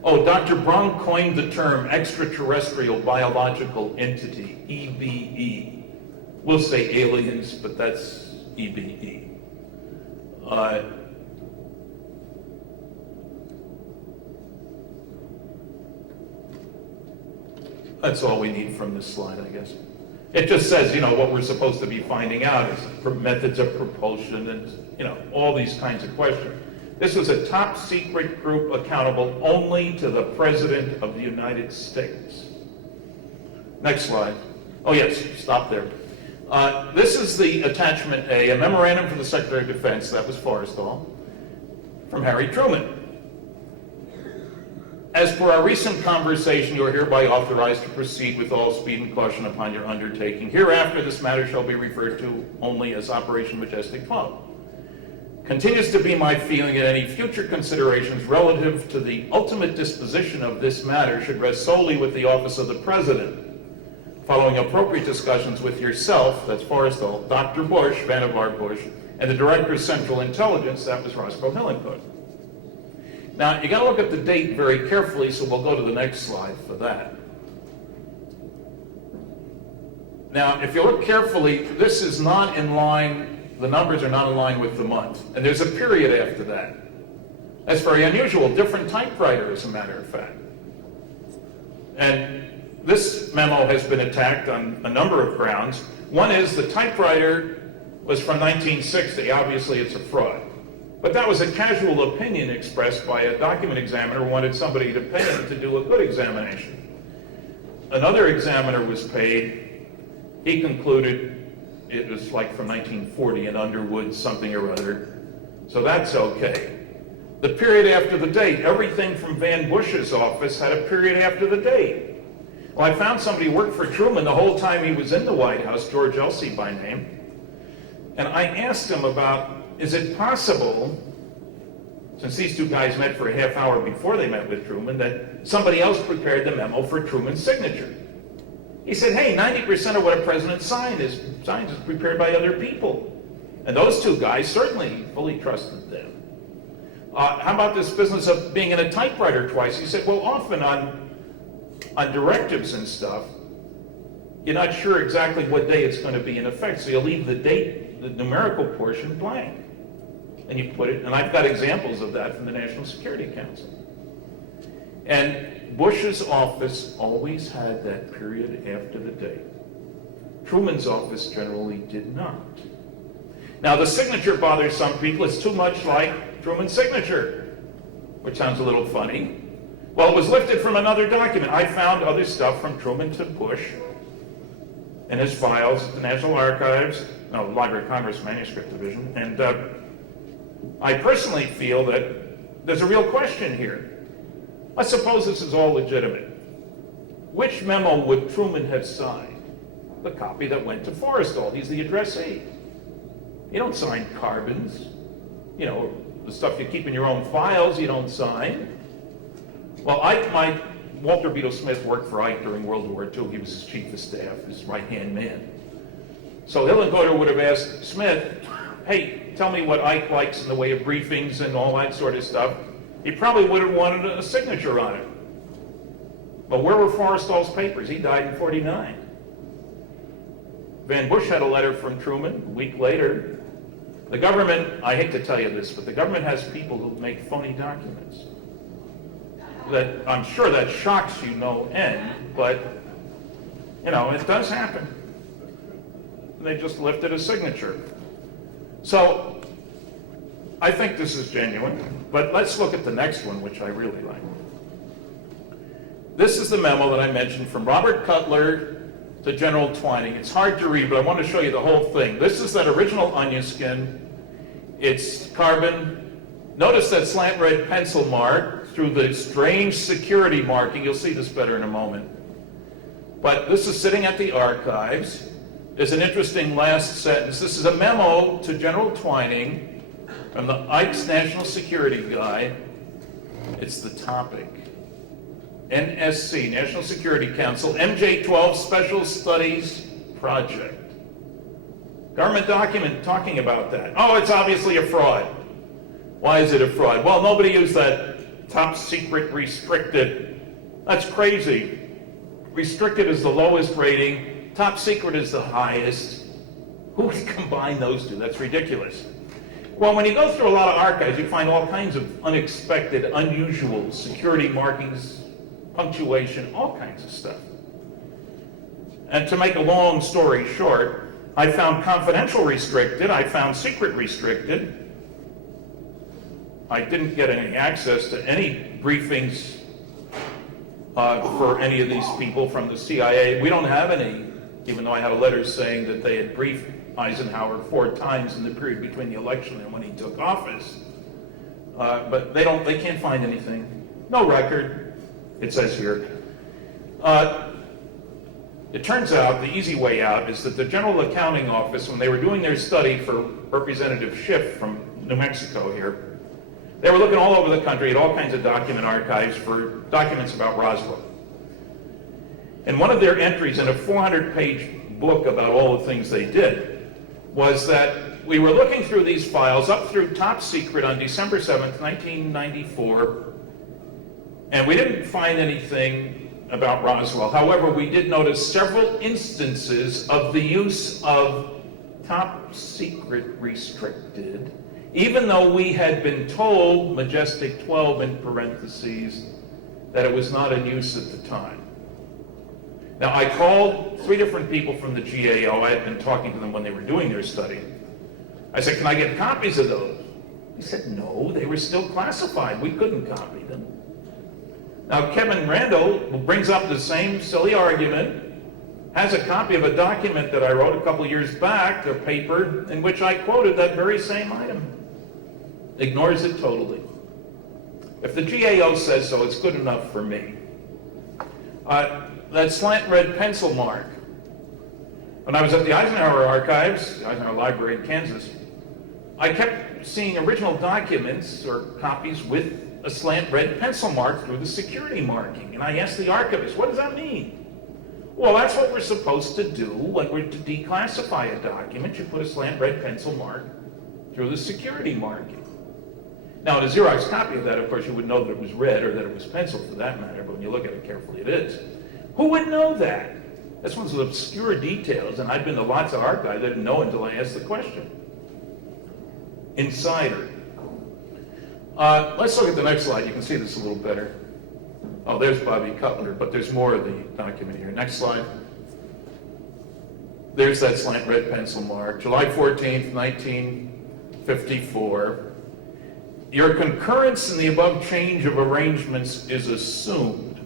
Oh, Dr. Braun coined the term extraterrestrial biological entity, EBE. We'll say aliens, but that's EBE. That's all we need from this slide, I guess. It just says, what we're supposed to be finding out is methods of propulsion and, all these kinds of questions. This was a top secret group accountable only to the President of the United States. Next slide. Oh yes, stop there. This is the attachment A, a memorandum from the Secretary of Defense, that was Forrestal, from Harry Truman. As for our recent conversation, you are hereby authorized to proceed with all speed and caution upon your undertaking. Hereafter, this matter shall be referred to only as Operation Majestic 12. Continues to be my feeling that any future considerations relative to the ultimate disposition of this matter should rest solely with the office of the President, following appropriate discussions with yourself, that's Forrestal, Dr. Bush, Vannevar Bush, and the Director of Central Intelligence, that was Roscoe Hillenkoett. Now, you got to look at the date very carefully, so we'll go to the next slide for that. Now, if you look carefully, this is not in line, the numbers are not in line with the month, and there's a period after that. That's very unusual, different typewriter, as a matter of fact. And this memo has been attacked on a number of grounds. One is the typewriter was from 1960, obviously it's a fraud. But that was a casual opinion expressed by a document examiner who wanted somebody to pay him to do a good examination. Another examiner was paid. He concluded it was like from 1940 in Underwood, something or other. So that's okay. The period after the date, everything from Van Bush's office had a period after the date. Well, I found somebody who worked for Truman the whole time he was in the White House, George Elsey by name. And I asked him about, is it possible, since these two guys met for a half hour before they met with Truman, that somebody else prepared the memo for Truman's signature? He said, hey, 90% of what a president signs is prepared by other people. And those two guys certainly fully trusted them. How about this business of being in a typewriter twice? He said, well, often on directives and stuff, you're not sure exactly what day it's going to be in effect, so you leave the date, the numerical portion, blank. And you put it, and I've got examples of that from the National Security Council. And Bush's office always had that period after the date. Truman's office generally did not. Now the signature bothers some people. It's too much like Truman's signature, which sounds a little funny. Well, it was lifted from another document. I found other stuff from Truman to Bush in his files at the National Archives, no, the Library of Congress Manuscript Division, and I personally feel that there's a real question here. Let's suppose this is all legitimate. Which memo would Truman have signed? The copy that went to Forrestal. He's the addressee. You don't sign carbons. The stuff you keep in your own files, you don't sign. Well, Walter Beetle Smith worked for Ike during World War II. He was his chief of staff, his right-hand man. So Hillenkoett would have asked Smith, hey, tell me what Ike likes in the way of briefings and all that sort of stuff. He probably would have wanted a signature on it. But where were Forrestal's papers? He died in '49. Van Bush had a letter from Truman a week later. The government, I hate to tell you this, but the government has people who make phony documents. That I'm sure that shocks you no end, but it does happen. They just lifted a signature. So I think this is genuine, but let's look at the next one, which I really like. This is the memo that I mentioned from Robert Cutler to General Twining. It's hard to read, but I want to show you the whole thing. This is that original onion skin. It's carbon. Notice that slant red pencil mark through the strange security marking. You'll see this better in a moment. But this is sitting at the archives. There's an interesting last sentence. This is a memo to General Twining from the Ike's National Security Guide. It's the topic. NSC, National Security Council, MJ-12 Special Studies Project. Government document talking about that. Oh, it's obviously a fraud. Why is it a fraud? Well, nobody used that top secret restricted. That's crazy. Restricted is the lowest rating, top secret is the highest. Who would combine those two? That's ridiculous. Well, when you go through a lot of archives, you find all kinds of unexpected, unusual security markings, punctuation, all kinds of stuff. And to make a long story short, I found confidential restricted, I found secret restricted. I didn't get any access to any briefings for any of these people from the CIA. We don't have any, even though I had a letter saying that they had briefed Eisenhower 4 times in the period between the election and when he took office. But they can't find anything. No record, it says here. It turns out the easy way out is that the General Accounting Office, when they were doing their study for Representative Schiff from New Mexico here, they were looking all over the country at all kinds of document archives for documents about Roswell. And one of their entries in a 400-page book about all the things they did was that we were looking through these files up through top secret on December 7th, 1994, and we didn't find anything about Roswell. However, we did notice several instances of the use of top secret restricted, even though we had been told, Majestic 12 in parentheses, that it was not in use at the time. Now, I called 3 different people from the GAO. I had been talking to them when they were doing their study. I said, can I get copies of those? He said, no, they were still classified. We couldn't copy them. Now, Kevin Randall brings up the same silly argument, has a copy of a document that I wrote a couple years back, a paper, in which I quoted that very same item. Ignores it totally. If the GAO says so, it's good enough for me. That slant red pencil mark. When I was at the Eisenhower Archives, Eisenhower Library in Kansas, I kept seeing original documents or copies with a slant red pencil mark through the security marking. And I asked the archivist, what does that mean? Well, that's what we're supposed to do when we're to declassify a document. You put a slant red pencil mark through the security marking. Now, in a Xerox copy of that, of course, you would know that it was red or that it was pencil for that matter, but when you look at it carefully, it is. Who would know that? That's one of those obscure details, and I've been to lots of archives that didn't know until I asked the question. Insider. Let's look at the next slide. You can see this a little better. Oh, there's Bobby Cutler, but there's more of the document here. Next slide. There's that slant red pencil mark. July 14th, 1954. Your concurrence in the above change of arrangements is assumed.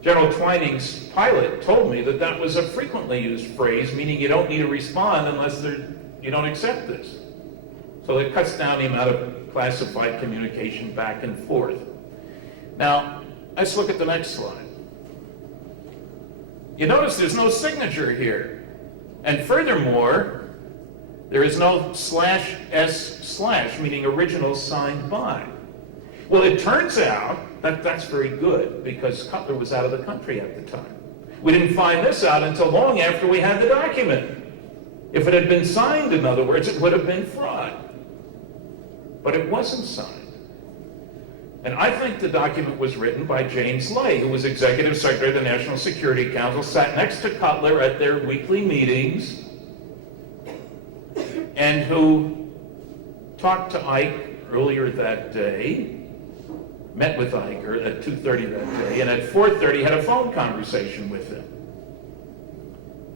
General Twining's pilot told me that that was a frequently used phrase, meaning you don't need to respond unless you don't accept this. So it cuts down the amount of classified communication back and forth. Now, let's look at the next slide. You notice there's no signature here. And furthermore, there is no /S/, meaning original signed by. Well, it turns out that that's very good because Cutler was out of the country at the time. We didn't find this out until long after we had the document. If it had been signed, in other words, it would have been fraud. But it wasn't signed. And I think the document was written by James Lay, who was Executive Secretary of the National Security Council, sat next to Cutler at their weekly meetings, and who talked to Ike earlier that day, met with Ike at 2:30 that day, and at 4:30 had a phone conversation with him.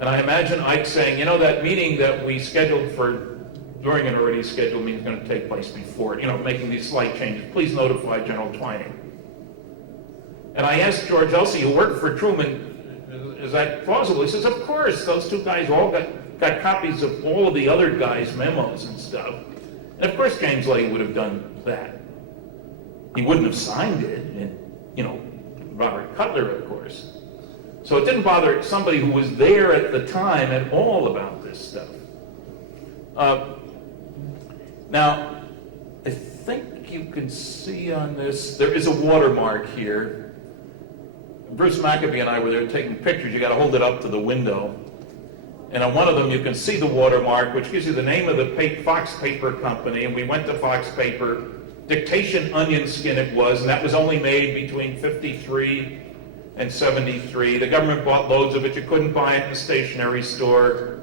And I imagine Ike saying, you know, that meeting that we scheduled for during an already scheduled meeting is going to take place before, making these slight changes. Please notify General Twining. And I asked George Elsey, who worked for Truman, is that plausible? He says, of course, those two guys all got copies of all of the other guys' memos and stuff. And of course James Lay would have done that. He wouldn't have signed it, and, Robert Cutler, of course. So it didn't bother somebody who was there at the time at all about this stuff. Now, I think you can see on this, there is a watermark here. Bruce Maccabee and I were there taking pictures. You got to hold it up to the window. And on one of them, you can see the watermark, which gives you the name of the Fox Paper Company. And we went to Fox Paper Dictation onion skin it was, and that was only made between 53 and 73. The government bought loads of it. You couldn't buy it in the stationery store.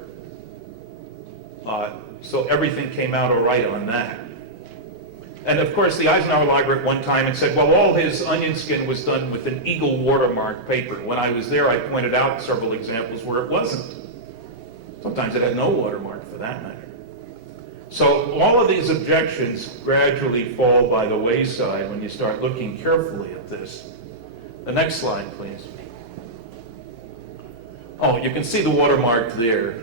So everything came out all right on that. And of course, the Eisenhower Library at one time had said, well, all his onion skin was done with an eagle watermark paper. When I was there, I pointed out several examples where it wasn't. Sometimes it had no watermark for that matter. So all of these objections gradually fall by the wayside when you start looking carefully at this. The next slide, please. Oh, you can see the watermark there.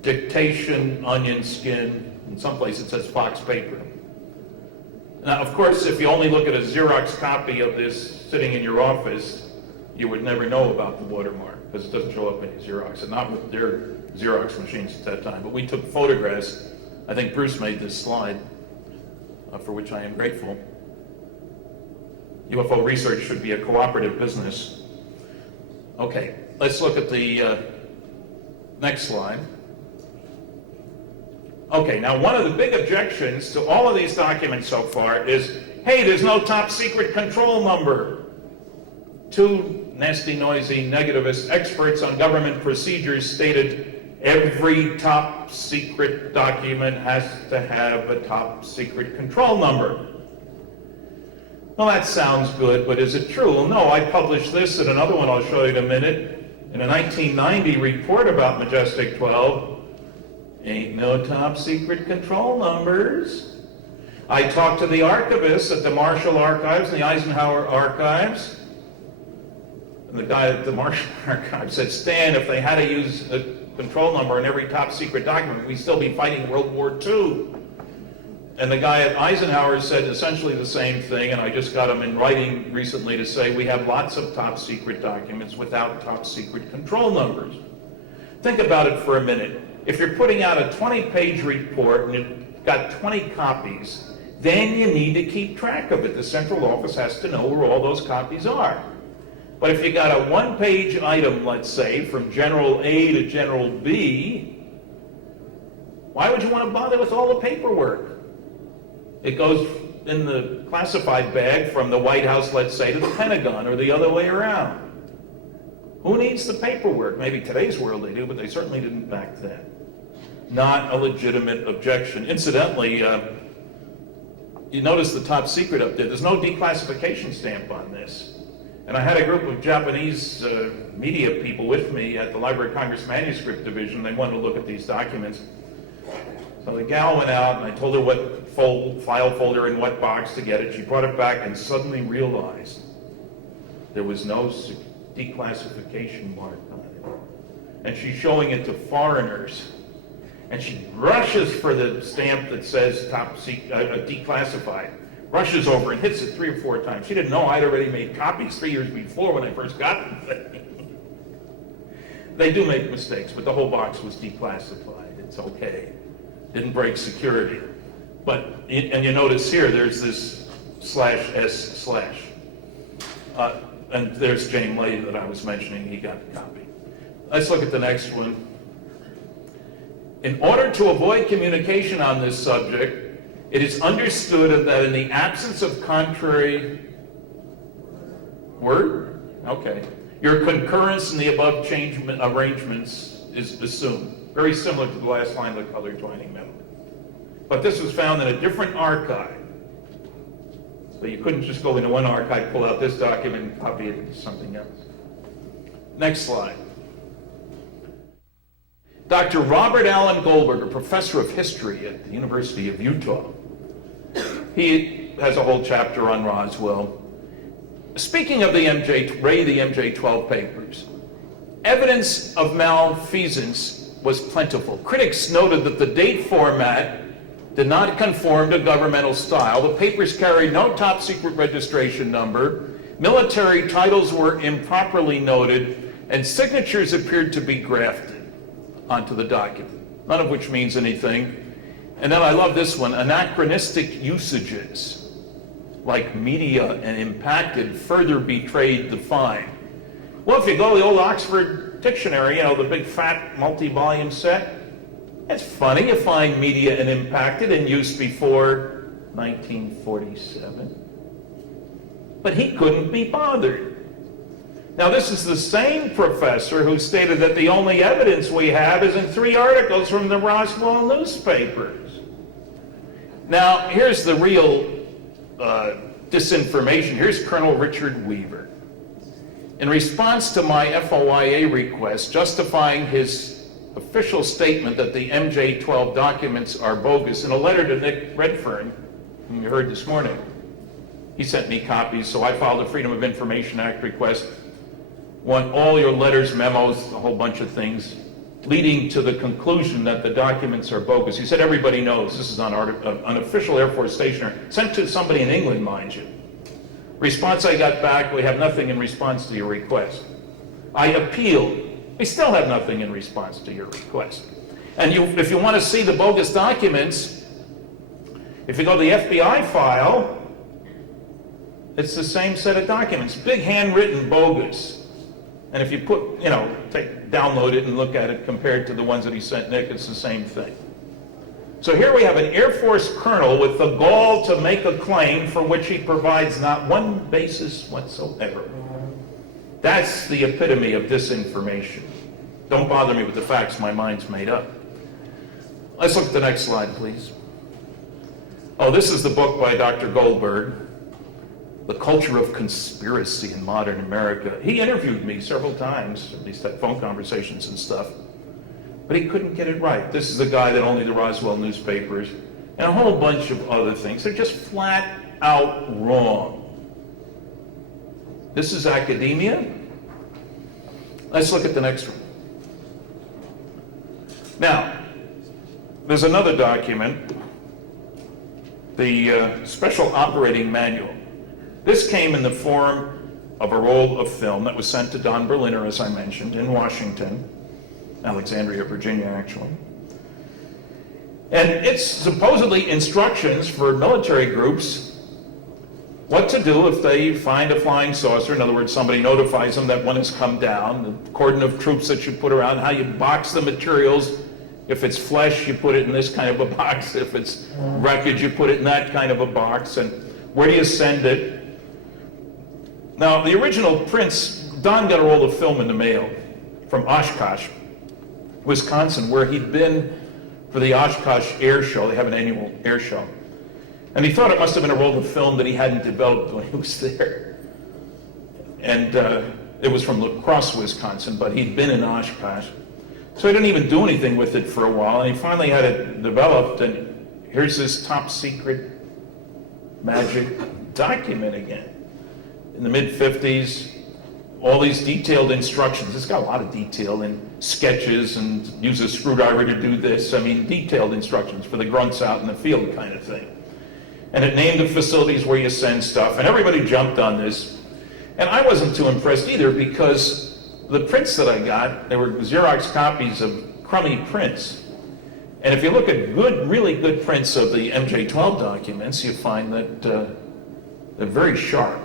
Dictation, onion skin, in some places it says Fox paper. Now, of course, if you only look at a Xerox copy of this sitting in your office, you would never know about the watermark because it doesn't show up in your Xerox, and not with their Xerox machines at that time. But we took photographs. I think Bruce made this slide, for which I am grateful. UFO research should be a cooperative business. Okay, let's look at the next slide. Okay, now one of the big objections to all of these documents so far is, hey, there's no top secret control number. Two nasty, noisy, negativist experts on government procedures stated every top secret document has to have a top secret control number. Well, that sounds good, but is it true? Well, no, I published this and another one I'll show you in a minute. In a 1990 report about MJ-12, ain't no top secret control numbers. I talked to the archivists at the Marshall Archives and the Eisenhower Archives. And the guy at the Marshall Archives said, Stan, if they had to use a control number in every top secret document, we'd still be fighting World War II. And the guy at Eisenhower said essentially the same thing, and I just got him in writing recently to say we have lots of top secret documents without top secret control numbers. Think about it for a minute. If you're putting out a 20-page report and you've got 20 copies, then you need to keep track of it. The central office has to know where all those copies are. But if you got a one-page item, let's say, from General A to General B, why would you want to bother with all the paperwork? It goes in the classified bag from the White House, let's say, to the Pentagon, or the other way around. Who needs the paperwork? Maybe today's world they do, but they certainly didn't back then. Not a legitimate objection. Incidentally, you notice the top secret up there. There's no declassification stamp on this. And I had a group of Japanese media people with me at the Library of Congress Manuscript Division. They wanted to look at these documents. So the gal went out, and I told her what file folder and what box to get it. She brought it back and suddenly realized there was no declassification mark on it. And she's showing it to foreigners. And she rushes for the stamp that says top secret, declassified. Rushes over and hits it 3 or 4 times. She didn't know I'd already made copies 3 years before when I first got them. They do make mistakes, but the whole box was declassified. It's okay. Didn't break security. But, and you notice here, there's this /S/. And there's James Lay that I was mentioning. He got the copy. Let's look at the next one. In order to avoid communication on this subject, it is understood that in the absence of contrary word, okay, your concurrence in the above arrangements is assumed. Very similar to the last line of the color joining memo. But this was found in a different archive. So you couldn't just go into one archive, pull out this document, and copy it into something else. Next slide. Dr. Robert Allen Goldberg, a professor of history at the University of Utah, he has a whole chapter on Roswell. Speaking of the MJ-12 papers, evidence of malfeasance was plentiful. Critics noted that the date format did not conform to governmental style. The papers carried no top secret registration number. Military titles were improperly noted, and signatures appeared to be grafted onto the document, none of which means anything. And then I love this one, anachronistic usages, like media and impacted, further betrayed the find. Well, if you go to the old Oxford Dictionary, you know, the big fat multi-volume set, it's funny you find media and impacted in use before 1947. But he couldn't be bothered. Now, this is the same professor who stated that the only evidence we have is in 3 articles from the Roswell newspapers. Now, here's the real disinformation. Here's Colonel Richard Weaver. In response to my FOIA request justifying his official statement that the MJ-12 documents are bogus, in a letter to Nick Redfern, whom you heard this morning, he sent me copies, so I filed a Freedom of Information Act request. Want all your letters, memos, a whole bunch of things, leading to the conclusion that the documents are bogus. He said everybody knows. This is on an official Air Force stationer, sent to somebody in England, mind you. Response I got back, we have nothing in response to your request. I appealed. We still have nothing in response to your request. And if you want to see the bogus documents, if you go to the FBI file, it's the same set of documents, big handwritten bogus. And if you put, download it and look at it compared to the ones that he sent Nick, it's the same thing. So here we have an Air Force colonel with the gall to make a claim for which he provides not one basis whatsoever. That's the epitome of disinformation. Don't bother me with the facts, my mind's made up. Let's look at the next slide, please. Oh, this is the book by Dr. Goldberg, The Culture of Conspiracy in Modern America. He interviewed me several times, at least had phone conversations and stuff, but he couldn't get it right. This is the guy that only the Roswell newspapers and a whole bunch of other things. They're just flat out wrong. This is academia. Let's look at the next one. Now, there's another document, the Special Operating Manual. This came in the form of a roll of film that was sent to Don Berliner, as I mentioned, in Washington, Alexandria, Virginia, actually. And it's supposedly instructions for military groups what to do if they find a flying saucer. In other words, somebody notifies them that one has come down, the cordon of troops that you put around, how you box the materials. If it's flesh, you put it in this kind of a box. If it's wreckage, you put it in that kind of a box. And where do you send it? Now, the original prints, Don got a roll of film in the mail from Oshkosh, Wisconsin, where he'd been for the Oshkosh Air Show. They have an annual air show. And he thought it must have been a roll of film that he hadn't developed when he was there. And it was from La Crosse, Wisconsin, but he'd been in Oshkosh. So he didn't even do anything with it for a while, and he finally had it developed, and here's this top secret magic document again. In the mid-50s, all these detailed instructions. It's got a lot of detail in sketches and use a screwdriver to do this. I mean, detailed instructions for the grunts out in the field kind of thing. And it named the facilities where you send stuff, and everybody jumped on this. And I wasn't too impressed either, because the prints that I got, they were Xerox copies of crummy prints. And if you look at good, really good prints of the MJ-12 documents, you find that they're very sharp.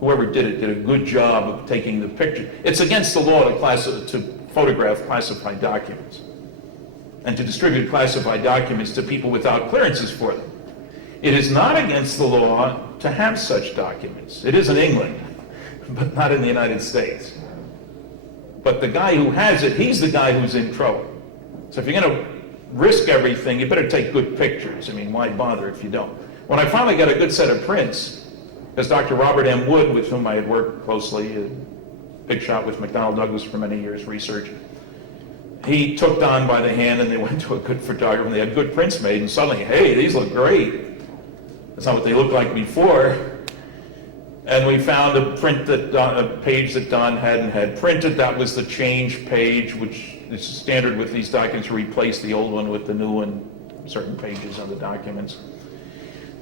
Whoever did it did a good job of taking the picture. It's against the law to photograph classified documents and to distribute classified documents to people without clearances for them. It is not against the law to have such documents. It is in England, but not in the United States. But the guy who has it, he's the guy who's in trouble. So if you're going to risk everything, you better take good pictures. I mean, why bother if you don't? When I finally got a good set of prints, because Dr. Robert M. Wood, with whom I had worked closely, a big shot with McDonnell Douglas for many years, research, he took Don by the hand and they went to a good photographer and they had good prints made, and suddenly, hey, these look great. That's not what they looked like before. And we found a page that Don hadn't had printed. That was the change page, which is standard with these documents, to replace the old one with the new one, certain pages on the documents.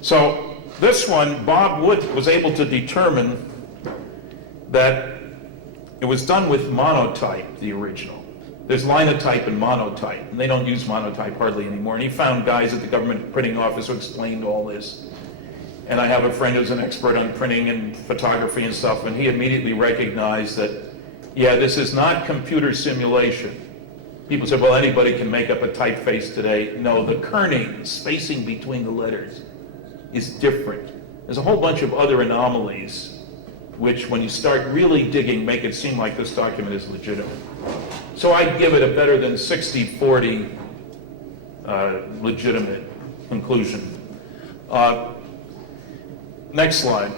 So this one, Bob Wood was able to determine that it was done with monotype, the original. There's linotype and monotype, and they don't use monotype hardly anymore. And he found guys at the government printing office who explained all this. And I have a friend who's an expert on printing and photography and stuff, and he immediately recognized that, yeah, this is not computer simulation. People said, well, anybody can make up a typeface today. No, the kerning, spacing between the letters, is different. There's a whole bunch of other anomalies which, when you start really digging, make it seem like this document is legitimate. So I'd give it a better than 60-40 legitimate conclusion. Next slide.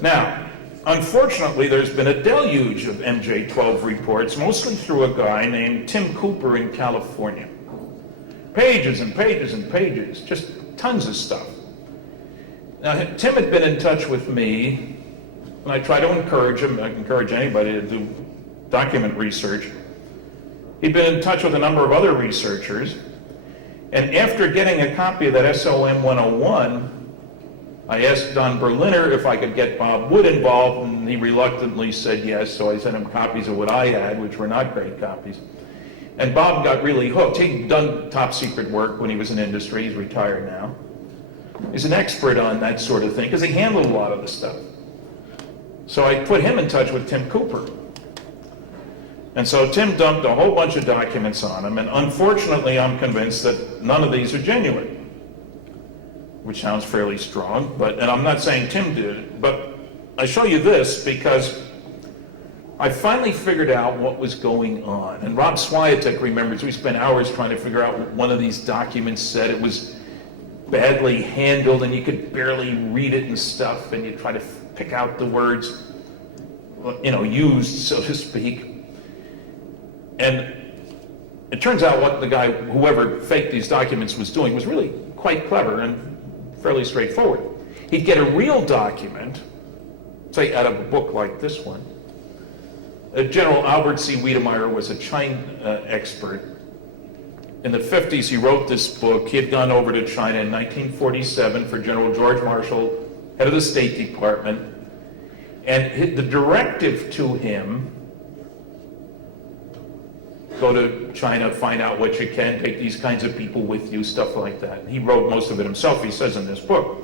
Now, unfortunately, there's been a deluge of MJ-12 reports, mostly through a guy named Tim Cooper in California. Pages and pages and pages, just tons of stuff. Now, Tim had been in touch with me, and I try to encourage him, I encourage anybody to do document research. He'd been in touch with a number of other researchers, and after getting a copy of that SOM 101, I asked Don Berliner if I could get Bob Wood involved, and he reluctantly said yes, so I sent him copies of what I had, which were not great copies. And Bob got really hooked. He'd done top secret work when he was in industry. He's retired now. He's an expert on that sort of thing because he handled a lot of the stuff. So I put him in touch with Tim Cooper. And so Tim dumped a whole bunch of documents on him, and unfortunately I'm convinced that none of these are genuine, which sounds fairly strong, and I'm not saying Tim did it, but I show you this because I finally figured out what was going on. And Rob Swiatek remembers we spent hours trying to figure out what one of these documents said. It was badly handled and you could barely read it and stuff, and you try to pick out the words, used, so to speak. And it turns out what the guy, whoever faked these documents, was doing was really quite clever and fairly straightforward. He'd get a real document, say out of a book like this one. General Albert C. Wiedemeyer was a China expert. In the 50s, he wrote this book. He had gone over to China in 1947 for General George Marshall, head of the State Department. And the directive to him, go to China, find out what you can, take these kinds of people with you, stuff like that. He wrote most of it himself, he says in this book.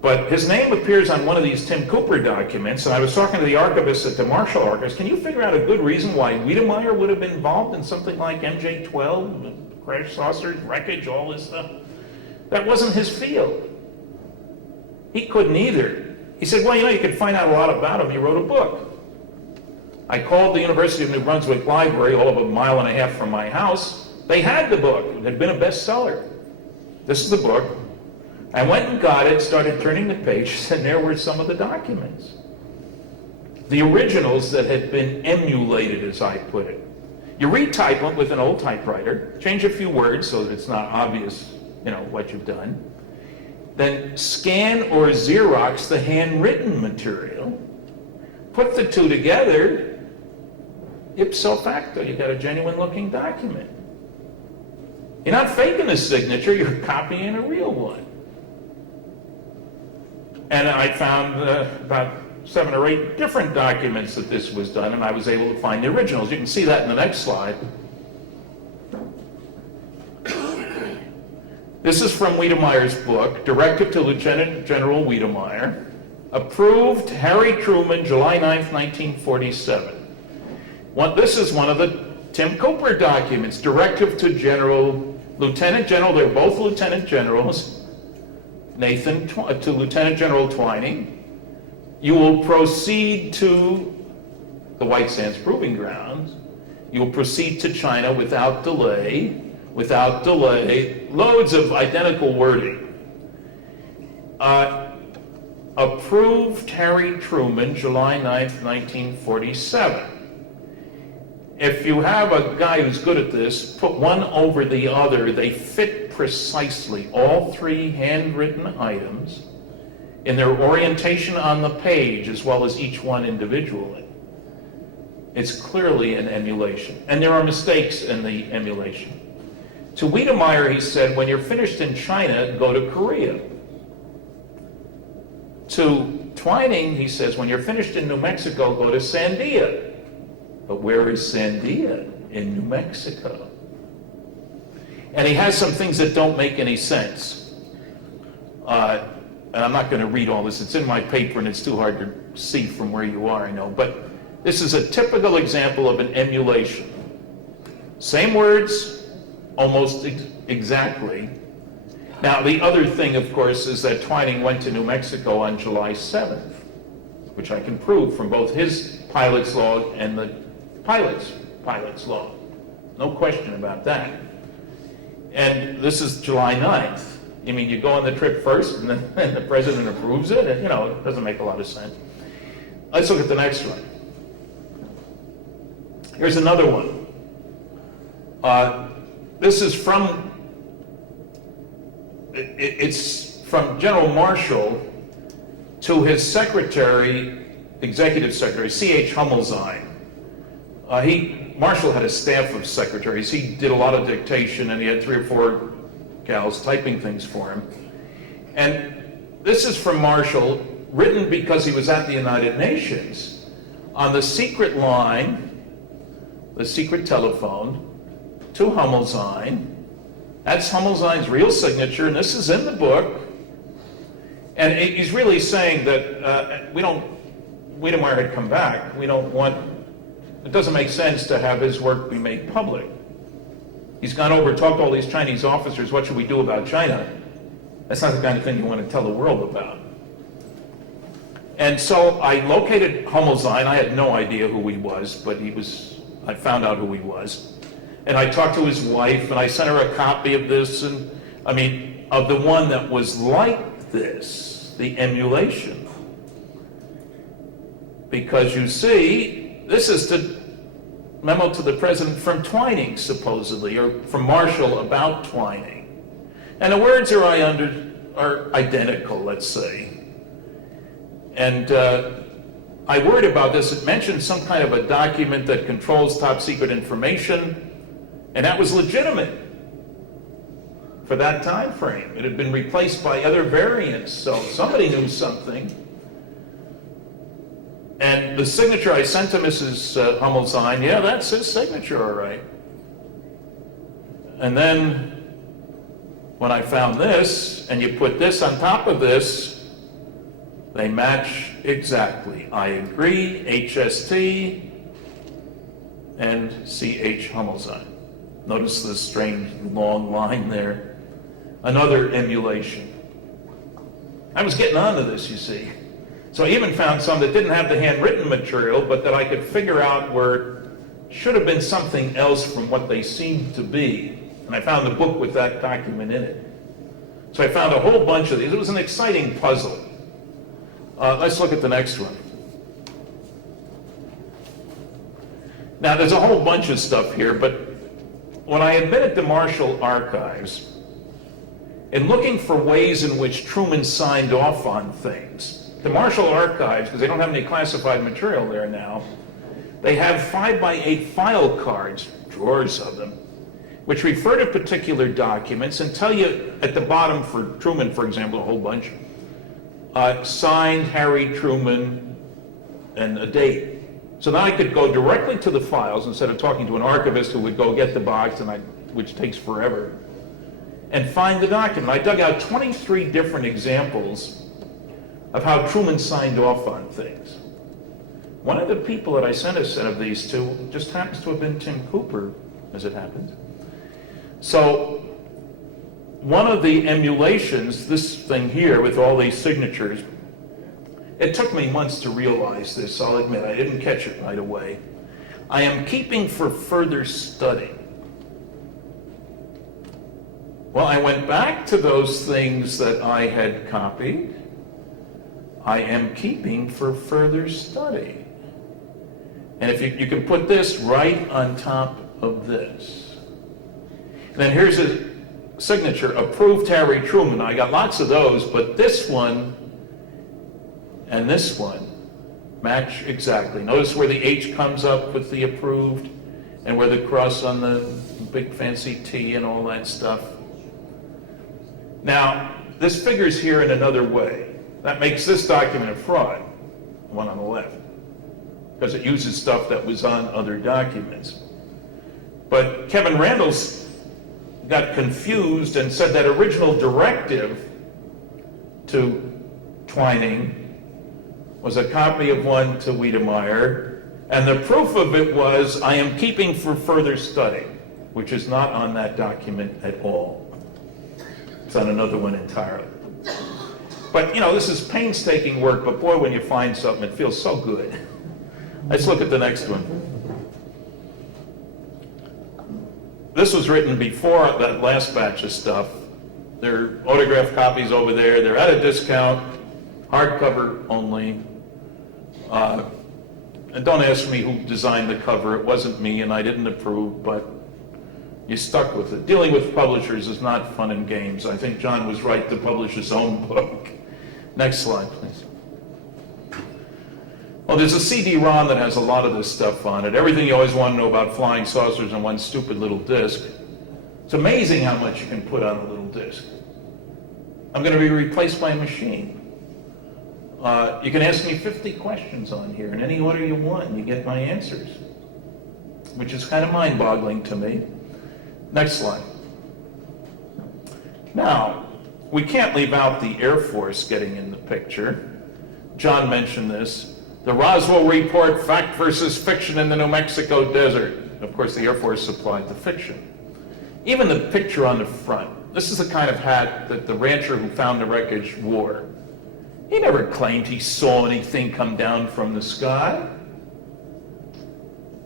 But his name appears on one of these Tim Cooper documents, and I was talking to the archivist at the Marshall Archives. Can you figure out a good reason why Wiedemeyer would have been involved in something like MJ-12, crash saucers, wreckage, all this stuff? That wasn't his field. He couldn't either. He said, well, you could find out a lot about him. He wrote a book. I called the University of New Brunswick Library, all of a mile and a half from my house. They had the book. It had been a bestseller. This is the book. I went and got it, started turning the pages, and there were some of the documents. The originals that had been emulated, as I put it. You retype them with an old typewriter, change a few words so that it's not obvious, what you've done. Then scan or Xerox the handwritten material, put the two together, ipso facto, you got a genuine looking document. You're not faking a signature, you're copying a real one. And I found about 7 or 8 different documents that this was done, and I was able to find the originals. You can see that in the next slide. This is from Wiedemeyer's book, Directive to Lieutenant General Wiedemeyer, approved Harry Truman, July 9th, 1947. This is one of the Tim Cooper documents, Directive to Lieutenant General, they're both Lieutenant Generals, to Lieutenant General Twining. You will proceed to the White Sands Proving Grounds. You will proceed to China without delay, loads of identical wording. Approved Harry Truman, July 9th, 1947. If you have a guy who's good at this, put one over the other, they fit precisely, all 3 handwritten items, in their orientation on the page, as well as each one individually. It's clearly an emulation. And there are mistakes in the emulation. To Wiedemeyer, he said, when you're finished in China, go to Korea. To Twining, he says, when you're finished in New Mexico, go to Sandia. But where is Sandia? In New Mexico. And he has some things that don't make any sense. And I'm not going to read all this. It's in my paper, and it's too hard to see from where you are, I know. But this is a typical example of an emulation. Same words, almost exactly. Now, the other thing, of course, is that Twining went to New Mexico on July 7th, which I can prove from both his pilot's log and the pilot's log. No question about that. And this is July 9th. You mean you go on the trip first and then the president approves it? And, it doesn't make a lot of sense. Let's look at the next one. Here's another one. This is from, it's from General Marshall to his secretary, executive secretary, C.H. Hummelstein. Marshall had a staff of secretaries. He did a lot of dictation, and he had 3 or 4 gals typing things for him. And this is from Marshall, written because he was at the United Nations, on the secret line, the secret telephone, to Hummelstein. That's Hummelstein's real signature, and this is in the book. And he's really saying that Wiedemeyer had come back. It doesn't make sense to have his work be made public. He's gone over and talked to all these Chinese officers, what should we do about China? That's not the kind of thing you want to tell the world about. And so I located Hummelstein. I had no idea who he was, but I found out who he was. And I talked to his wife, and I sent her a copy of this, of the one that was like this, the emulation. Because you see, this is the memo to the president from Twining, supposedly, or from Marshall about Twining. And the words are identical, let's say. And I worried about this. It mentioned some kind of a document that controls top secret information, and that was legitimate for that time frame. It had been replaced by other variants, so somebody knew something. And the signature I sent to Mrs. Hummelstein, yeah, that's his signature, all right. And then when I found this, and you put this on top of this, they match exactly. I agree, HST, and C.H. Hummelstein. Notice this strange long line there. Another emulation. I was getting onto this, you see. So I even found some that didn't have the handwritten material, but that I could figure out were should have been something else from what they seemed to be. And I found the book with that document in it. So I found a whole bunch of these. It was an exciting puzzle. Let's look at the next one. Now, there's a whole bunch of stuff here, but when I had been at the Marshall Archives, in looking for ways in which Truman signed off on things, the Marshall Archives, because they don't have any classified material there now, they have 5x8 file cards, drawers of them, which refer to particular documents and tell you at the bottom for Truman, for example, a whole bunch, signed Harry Truman and a date. So now I could go directly to the files instead of talking to an archivist who would go get the box, which takes forever, and find the document. I dug out 23 different examples of how Truman signed off on things. One of the people that I sent a set of these to just happens to have been Tim Cooper, as it happens. So one of the emulations, this thing here with all these signatures, it took me months to realize this, I'll admit. I didn't catch it right away. I am keeping for further study. Well, I went back to those things that I had copied. I am keeping for further study. And if you can put this right on top of this. And then here's a signature, approved Harry Truman. I got lots of those, but this one and this one match exactly. Notice where the H comes up with the approved and where the cross on the big fancy T and all that stuff. Now, this figures here in another way. That makes this document a fraud, the one on the left, because it uses stuff that was on other documents. But Kevin Randall's got confused and said that original directive to Twining was a copy of one to Wiedemeyer, and the proof of it was, I am keeping for further study, which is not on that document at all. It's on another one entirely. But, you know, this is painstaking work, but boy, when you find something, it feels so good. Let's look at the next one. This was written before that last batch of stuff. There are autographed copies over there. They're at a discount, hardcover only. And don't ask me who designed the cover. It wasn't me, and I didn't approve, but you stuck with it. Dealing with publishers is not fun and games. I think John was right to publish his own book. Next slide, please. Well, there's a CD-ROM that has a lot of this stuff on it. Everything you always want to know about flying saucers on one stupid little disc. It's amazing how much you can put on a little disc. I'm going to be replaced by a machine. You can ask me 50 questions on here in any order you want, and you get my answers, which is kind of mind-boggling to me. Next slide. Now, we can't leave out the Air Force getting in the picture. John mentioned this. The Roswell Report, Fact versus Fiction in the New Mexico Desert. Of course, the Air Force supplied the fiction. Even the picture on the front. This is the kind of hat that the rancher who found the wreckage wore. He never claimed he saw anything come down from the sky.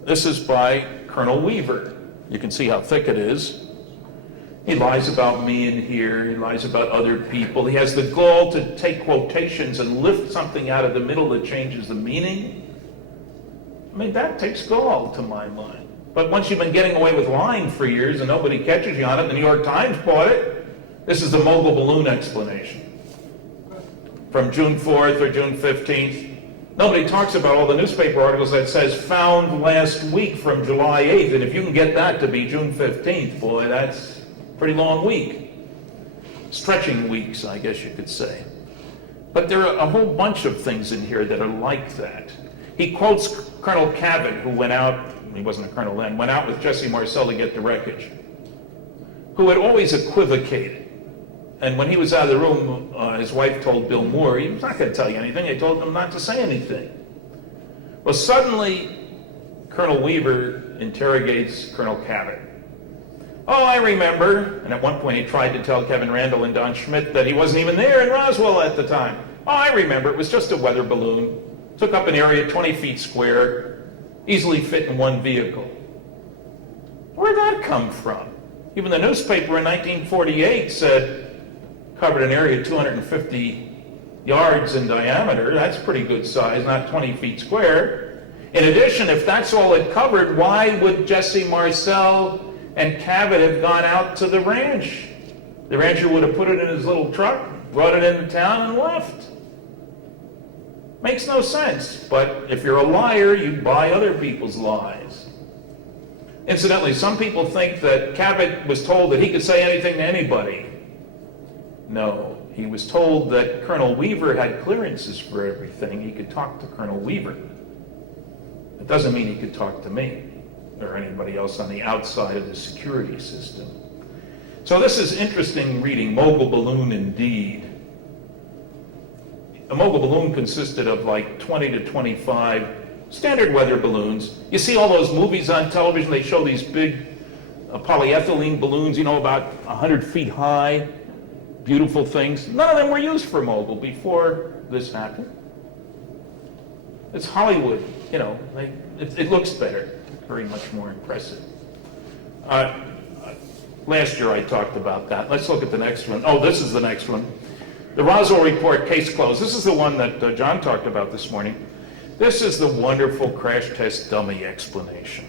This is by Colonel Weaver. You can see how thick it is. He lies about me in here. He lies about other people. He has the gall to take quotations and lift something out of the middle that changes the meaning. I mean, that takes gall to my mind. But once you've been getting away with lying for years and nobody catches you on it, the New York Times bought it. This is the mogul balloon explanation from June 4th or June 15th. Nobody talks about all the newspaper articles that says found last week from July 8th. And if you can get that to be June 15th, boy, that's a pretty long week. Stretching weeks, I guess you could say. But there are a whole bunch of things in here that are like that. He quotes Colonel Cabot, who went out, he wasn't a colonel then, went out with Jesse Marcel to get the wreckage, who had always equivocated. And when he was out of the room, his wife told Bill Moore, he was not going to tell you anything. They told him not to say anything. Well, suddenly, Colonel Weaver interrogates Colonel Cabot. Oh, I remember. And at one point, he tried to tell Kevin Randall and Don Schmidt that he wasn't even there in Roswell at the time. Oh, I remember. It was just a weather balloon. Took up an area 20 feet square, easily fit in one vehicle. Where'd that come from? Even the newspaper in 1948 said, covered an area 250 yards in diameter. That's pretty good size, not 20 feet square. In addition, if that's all it covered, why would Jesse Marcel and Cabot have gone out to the ranch? The rancher would have put it in his little truck, brought it into town, and left. Makes no sense, but if you're a liar, you buy other people's lies. Incidentally, some people think that Cabot was told that he could say anything to anybody. No, he was told that Colonel Weaver had clearances for everything. He could talk to Colonel Weaver. It doesn't mean he could talk to me or anybody else on the outside of the security system. So this is interesting reading, mogul balloon indeed. A mogul balloon consisted of like 20 to 25 standard weather balloons. You see all those movies on television, they show these big polyethylene balloons, you know, about 100 feet high. Beautiful things. None of them were used for mogul before this happened. It's Hollywood, you know, it looks better, very much more impressive. Last year I talked about that. Let's look at the next one. Oh, this is the next one. The Roswell Report, case closed. This is the one that John talked about this morning. This is the wonderful crash test dummy explanation.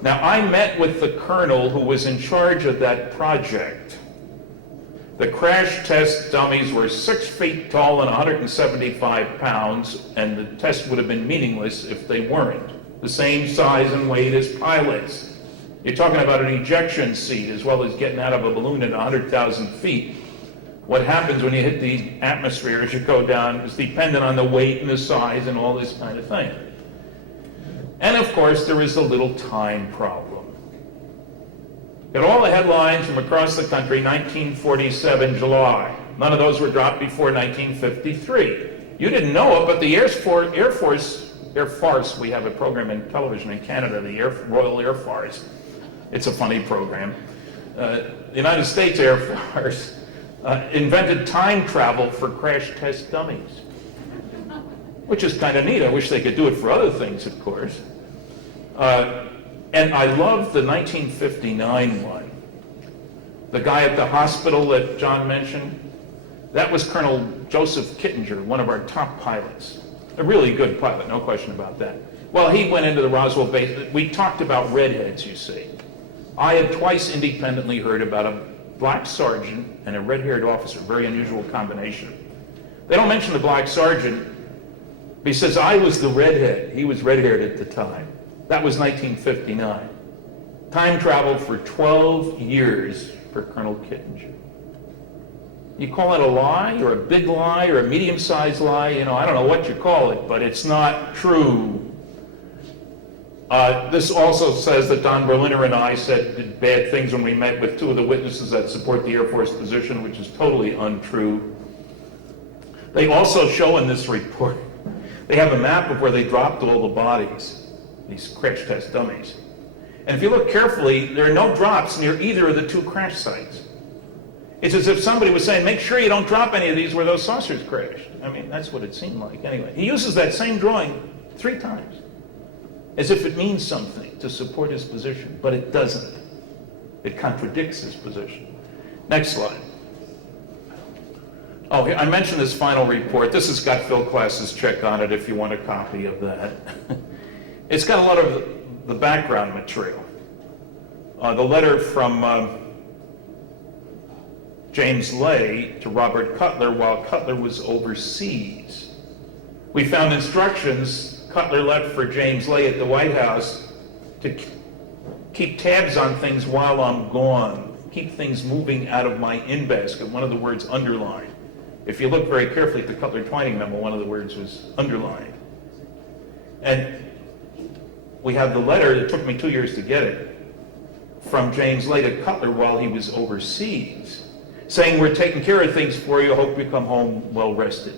Now, I met with the colonel who was in charge of that project. The crash test dummies were 6 feet tall and 175 pounds, and the test would have been meaningless if they weren't. The same size and weight as pilots. You're talking about an ejection seat as well as getting out of a balloon at 100,000 feet. What happens when you hit the atmosphere as you go down is dependent on the weight and the size and all this kind of thing. And of course, there is a little time problem. Got all the headlines from across the country, 1947, July. None of those were dropped before 1953. You didn't know it, but the Air Force, we have a program in television in Canada, the Royal Air Force. It's a funny program. the United States Air Force invented time travel for crash test dummies, which is kind of neat. I wish they could do it for other things, of course. And I love the 1959 one. The guy at the hospital that John mentioned, that was Colonel Joseph Kittinger, one of our top pilots. A really good pilot, no question about that. Well, he went into the Roswell base. We talked about redheads, you see. I had twice independently heard about a black sergeant and a red-haired officer, very unusual combination. They don't mention the black sergeant. He says, I was the redhead. He was red-haired at the time. That was 1959. Time travel for 12 years for Colonel Kittinger. You call it a lie, or a big lie, or a medium-sized lie, you know, I don't know what you call it, but it's not true. This also says that Don Berliner and I did bad things when we met with two of the witnesses that support the Air Force position, which is totally untrue. They also show in this report, they have a map of where they dropped all the bodies, these crash test dummies. And if you look carefully, there are no drops near either of the two crash sites. It's as if somebody was saying, make sure you don't drop any of these where those saucers crashed. I mean, that's what it seemed like. Anyway, he uses that same drawing 3 times, as if it means something to support his position, but it doesn't. It contradicts his position. Next slide. Oh, I mentioned this final report. This has got Phil Klass's check on it if you want a copy of that. It's got a lot of the background material. The letter from James Lay to Robert Cutler while Cutler was overseas. We found instructions Cutler left for James Lay at the White House to keep tabs on things while I'm gone, keep things moving out of my in-basket, one of the words underlined. If you look very carefully at the Cutler-Twining memo, one of the words was underlined. And we have the letter, it took me 2 years to get it, from James Lay to Cutler while he was overseas, saying, we're taking care of things for you, hope you come home well rested.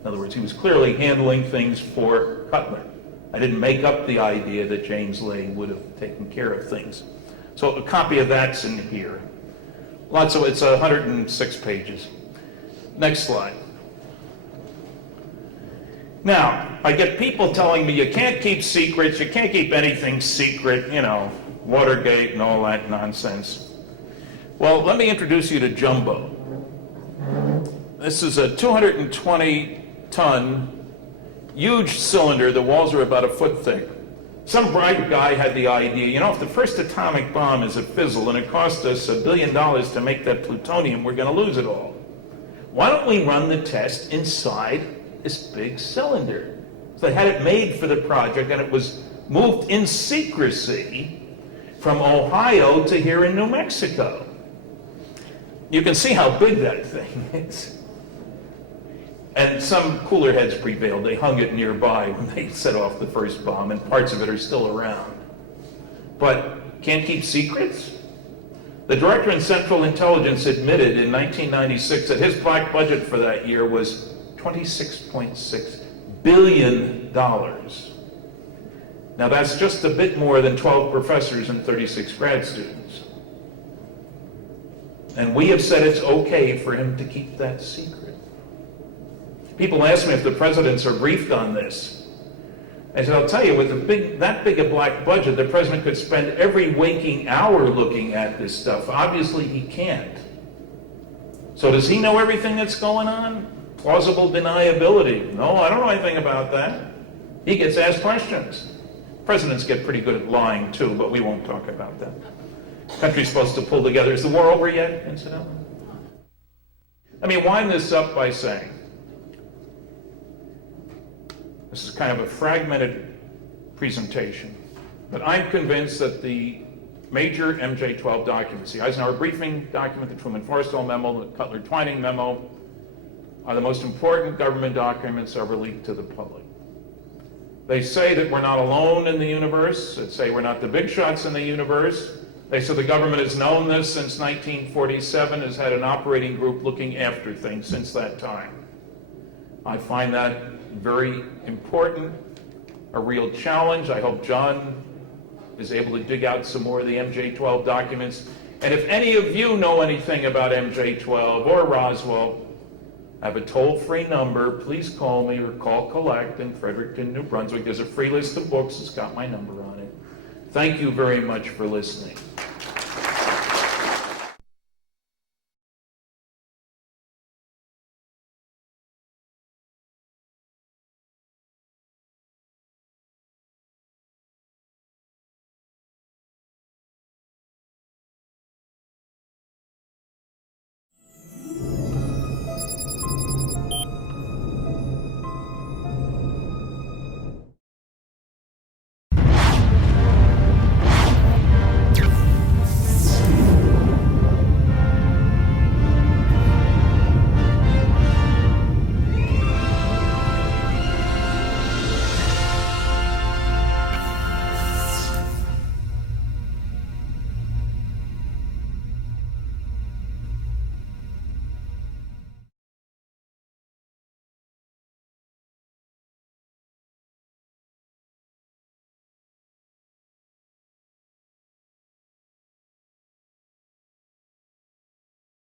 In other words, he was clearly handling things for Cutler. I didn't make up the idea that James Lay would have taken care of things. So a copy of that's in here. It's 106 pages. Next slide. Now, I get people telling me you can't keep secrets, you can't keep anything secret, you know, Watergate and all that nonsense. Well, let me introduce you to Jumbo. This is a 220-ton, huge cylinder. The walls are about a foot thick. Some bright guy had the idea, you know, if the first atomic bomb is a fizzle and it cost us $1 billion to make that plutonium, we're going to lose it all. Why don't we run the test inside this big cylinder? So they had it made for the project, and it was moved in secrecy from Ohio to here in New Mexico. You can see how big that thing is. And some cooler heads prevailed. They hung it nearby when they set off the first bomb, and parts of it are still around. But can't keep secrets? The director in Central Intelligence admitted in 1996 that his black budget for that year was $26.6 billion. Now that's just a bit more than 12 professors and 36 grad students. And we have said it's okay for him to keep that secret. People ask me if the presidents are briefed on this. I said, I'll tell you, with that big a black budget, the president could spend every waking hour looking at this stuff. Obviously, he can't. So does he know everything that's going on? Plausible deniability. No, I don't know anything about that. He gets asked questions. Presidents get pretty good at lying, too, but we won't talk about that. The country's supposed to pull together. Is the war over yet, incidentally? Let me wind this up by saying, this is kind of a fragmented presentation, but I'm convinced that the major MJ-12 documents, the Eisenhower briefing document, the Truman-Forrestal memo, the Cutler-Twining memo, are the most important government documents ever leaked to the public. They say that we're not alone in the universe. They say we're not the big shots in the universe. They say the government has known this since 1947, has had an operating group looking after things since that time. I find that very important, a real challenge. I hope John is able to dig out some more of the MJ-12 documents And if any of you know anything about MJ-12 or Roswell, I have a toll-free number. Please call me or call Collect in Fredericton, New Brunswick. There's a free list of books. It's got my number on it. Thank you very much for listening.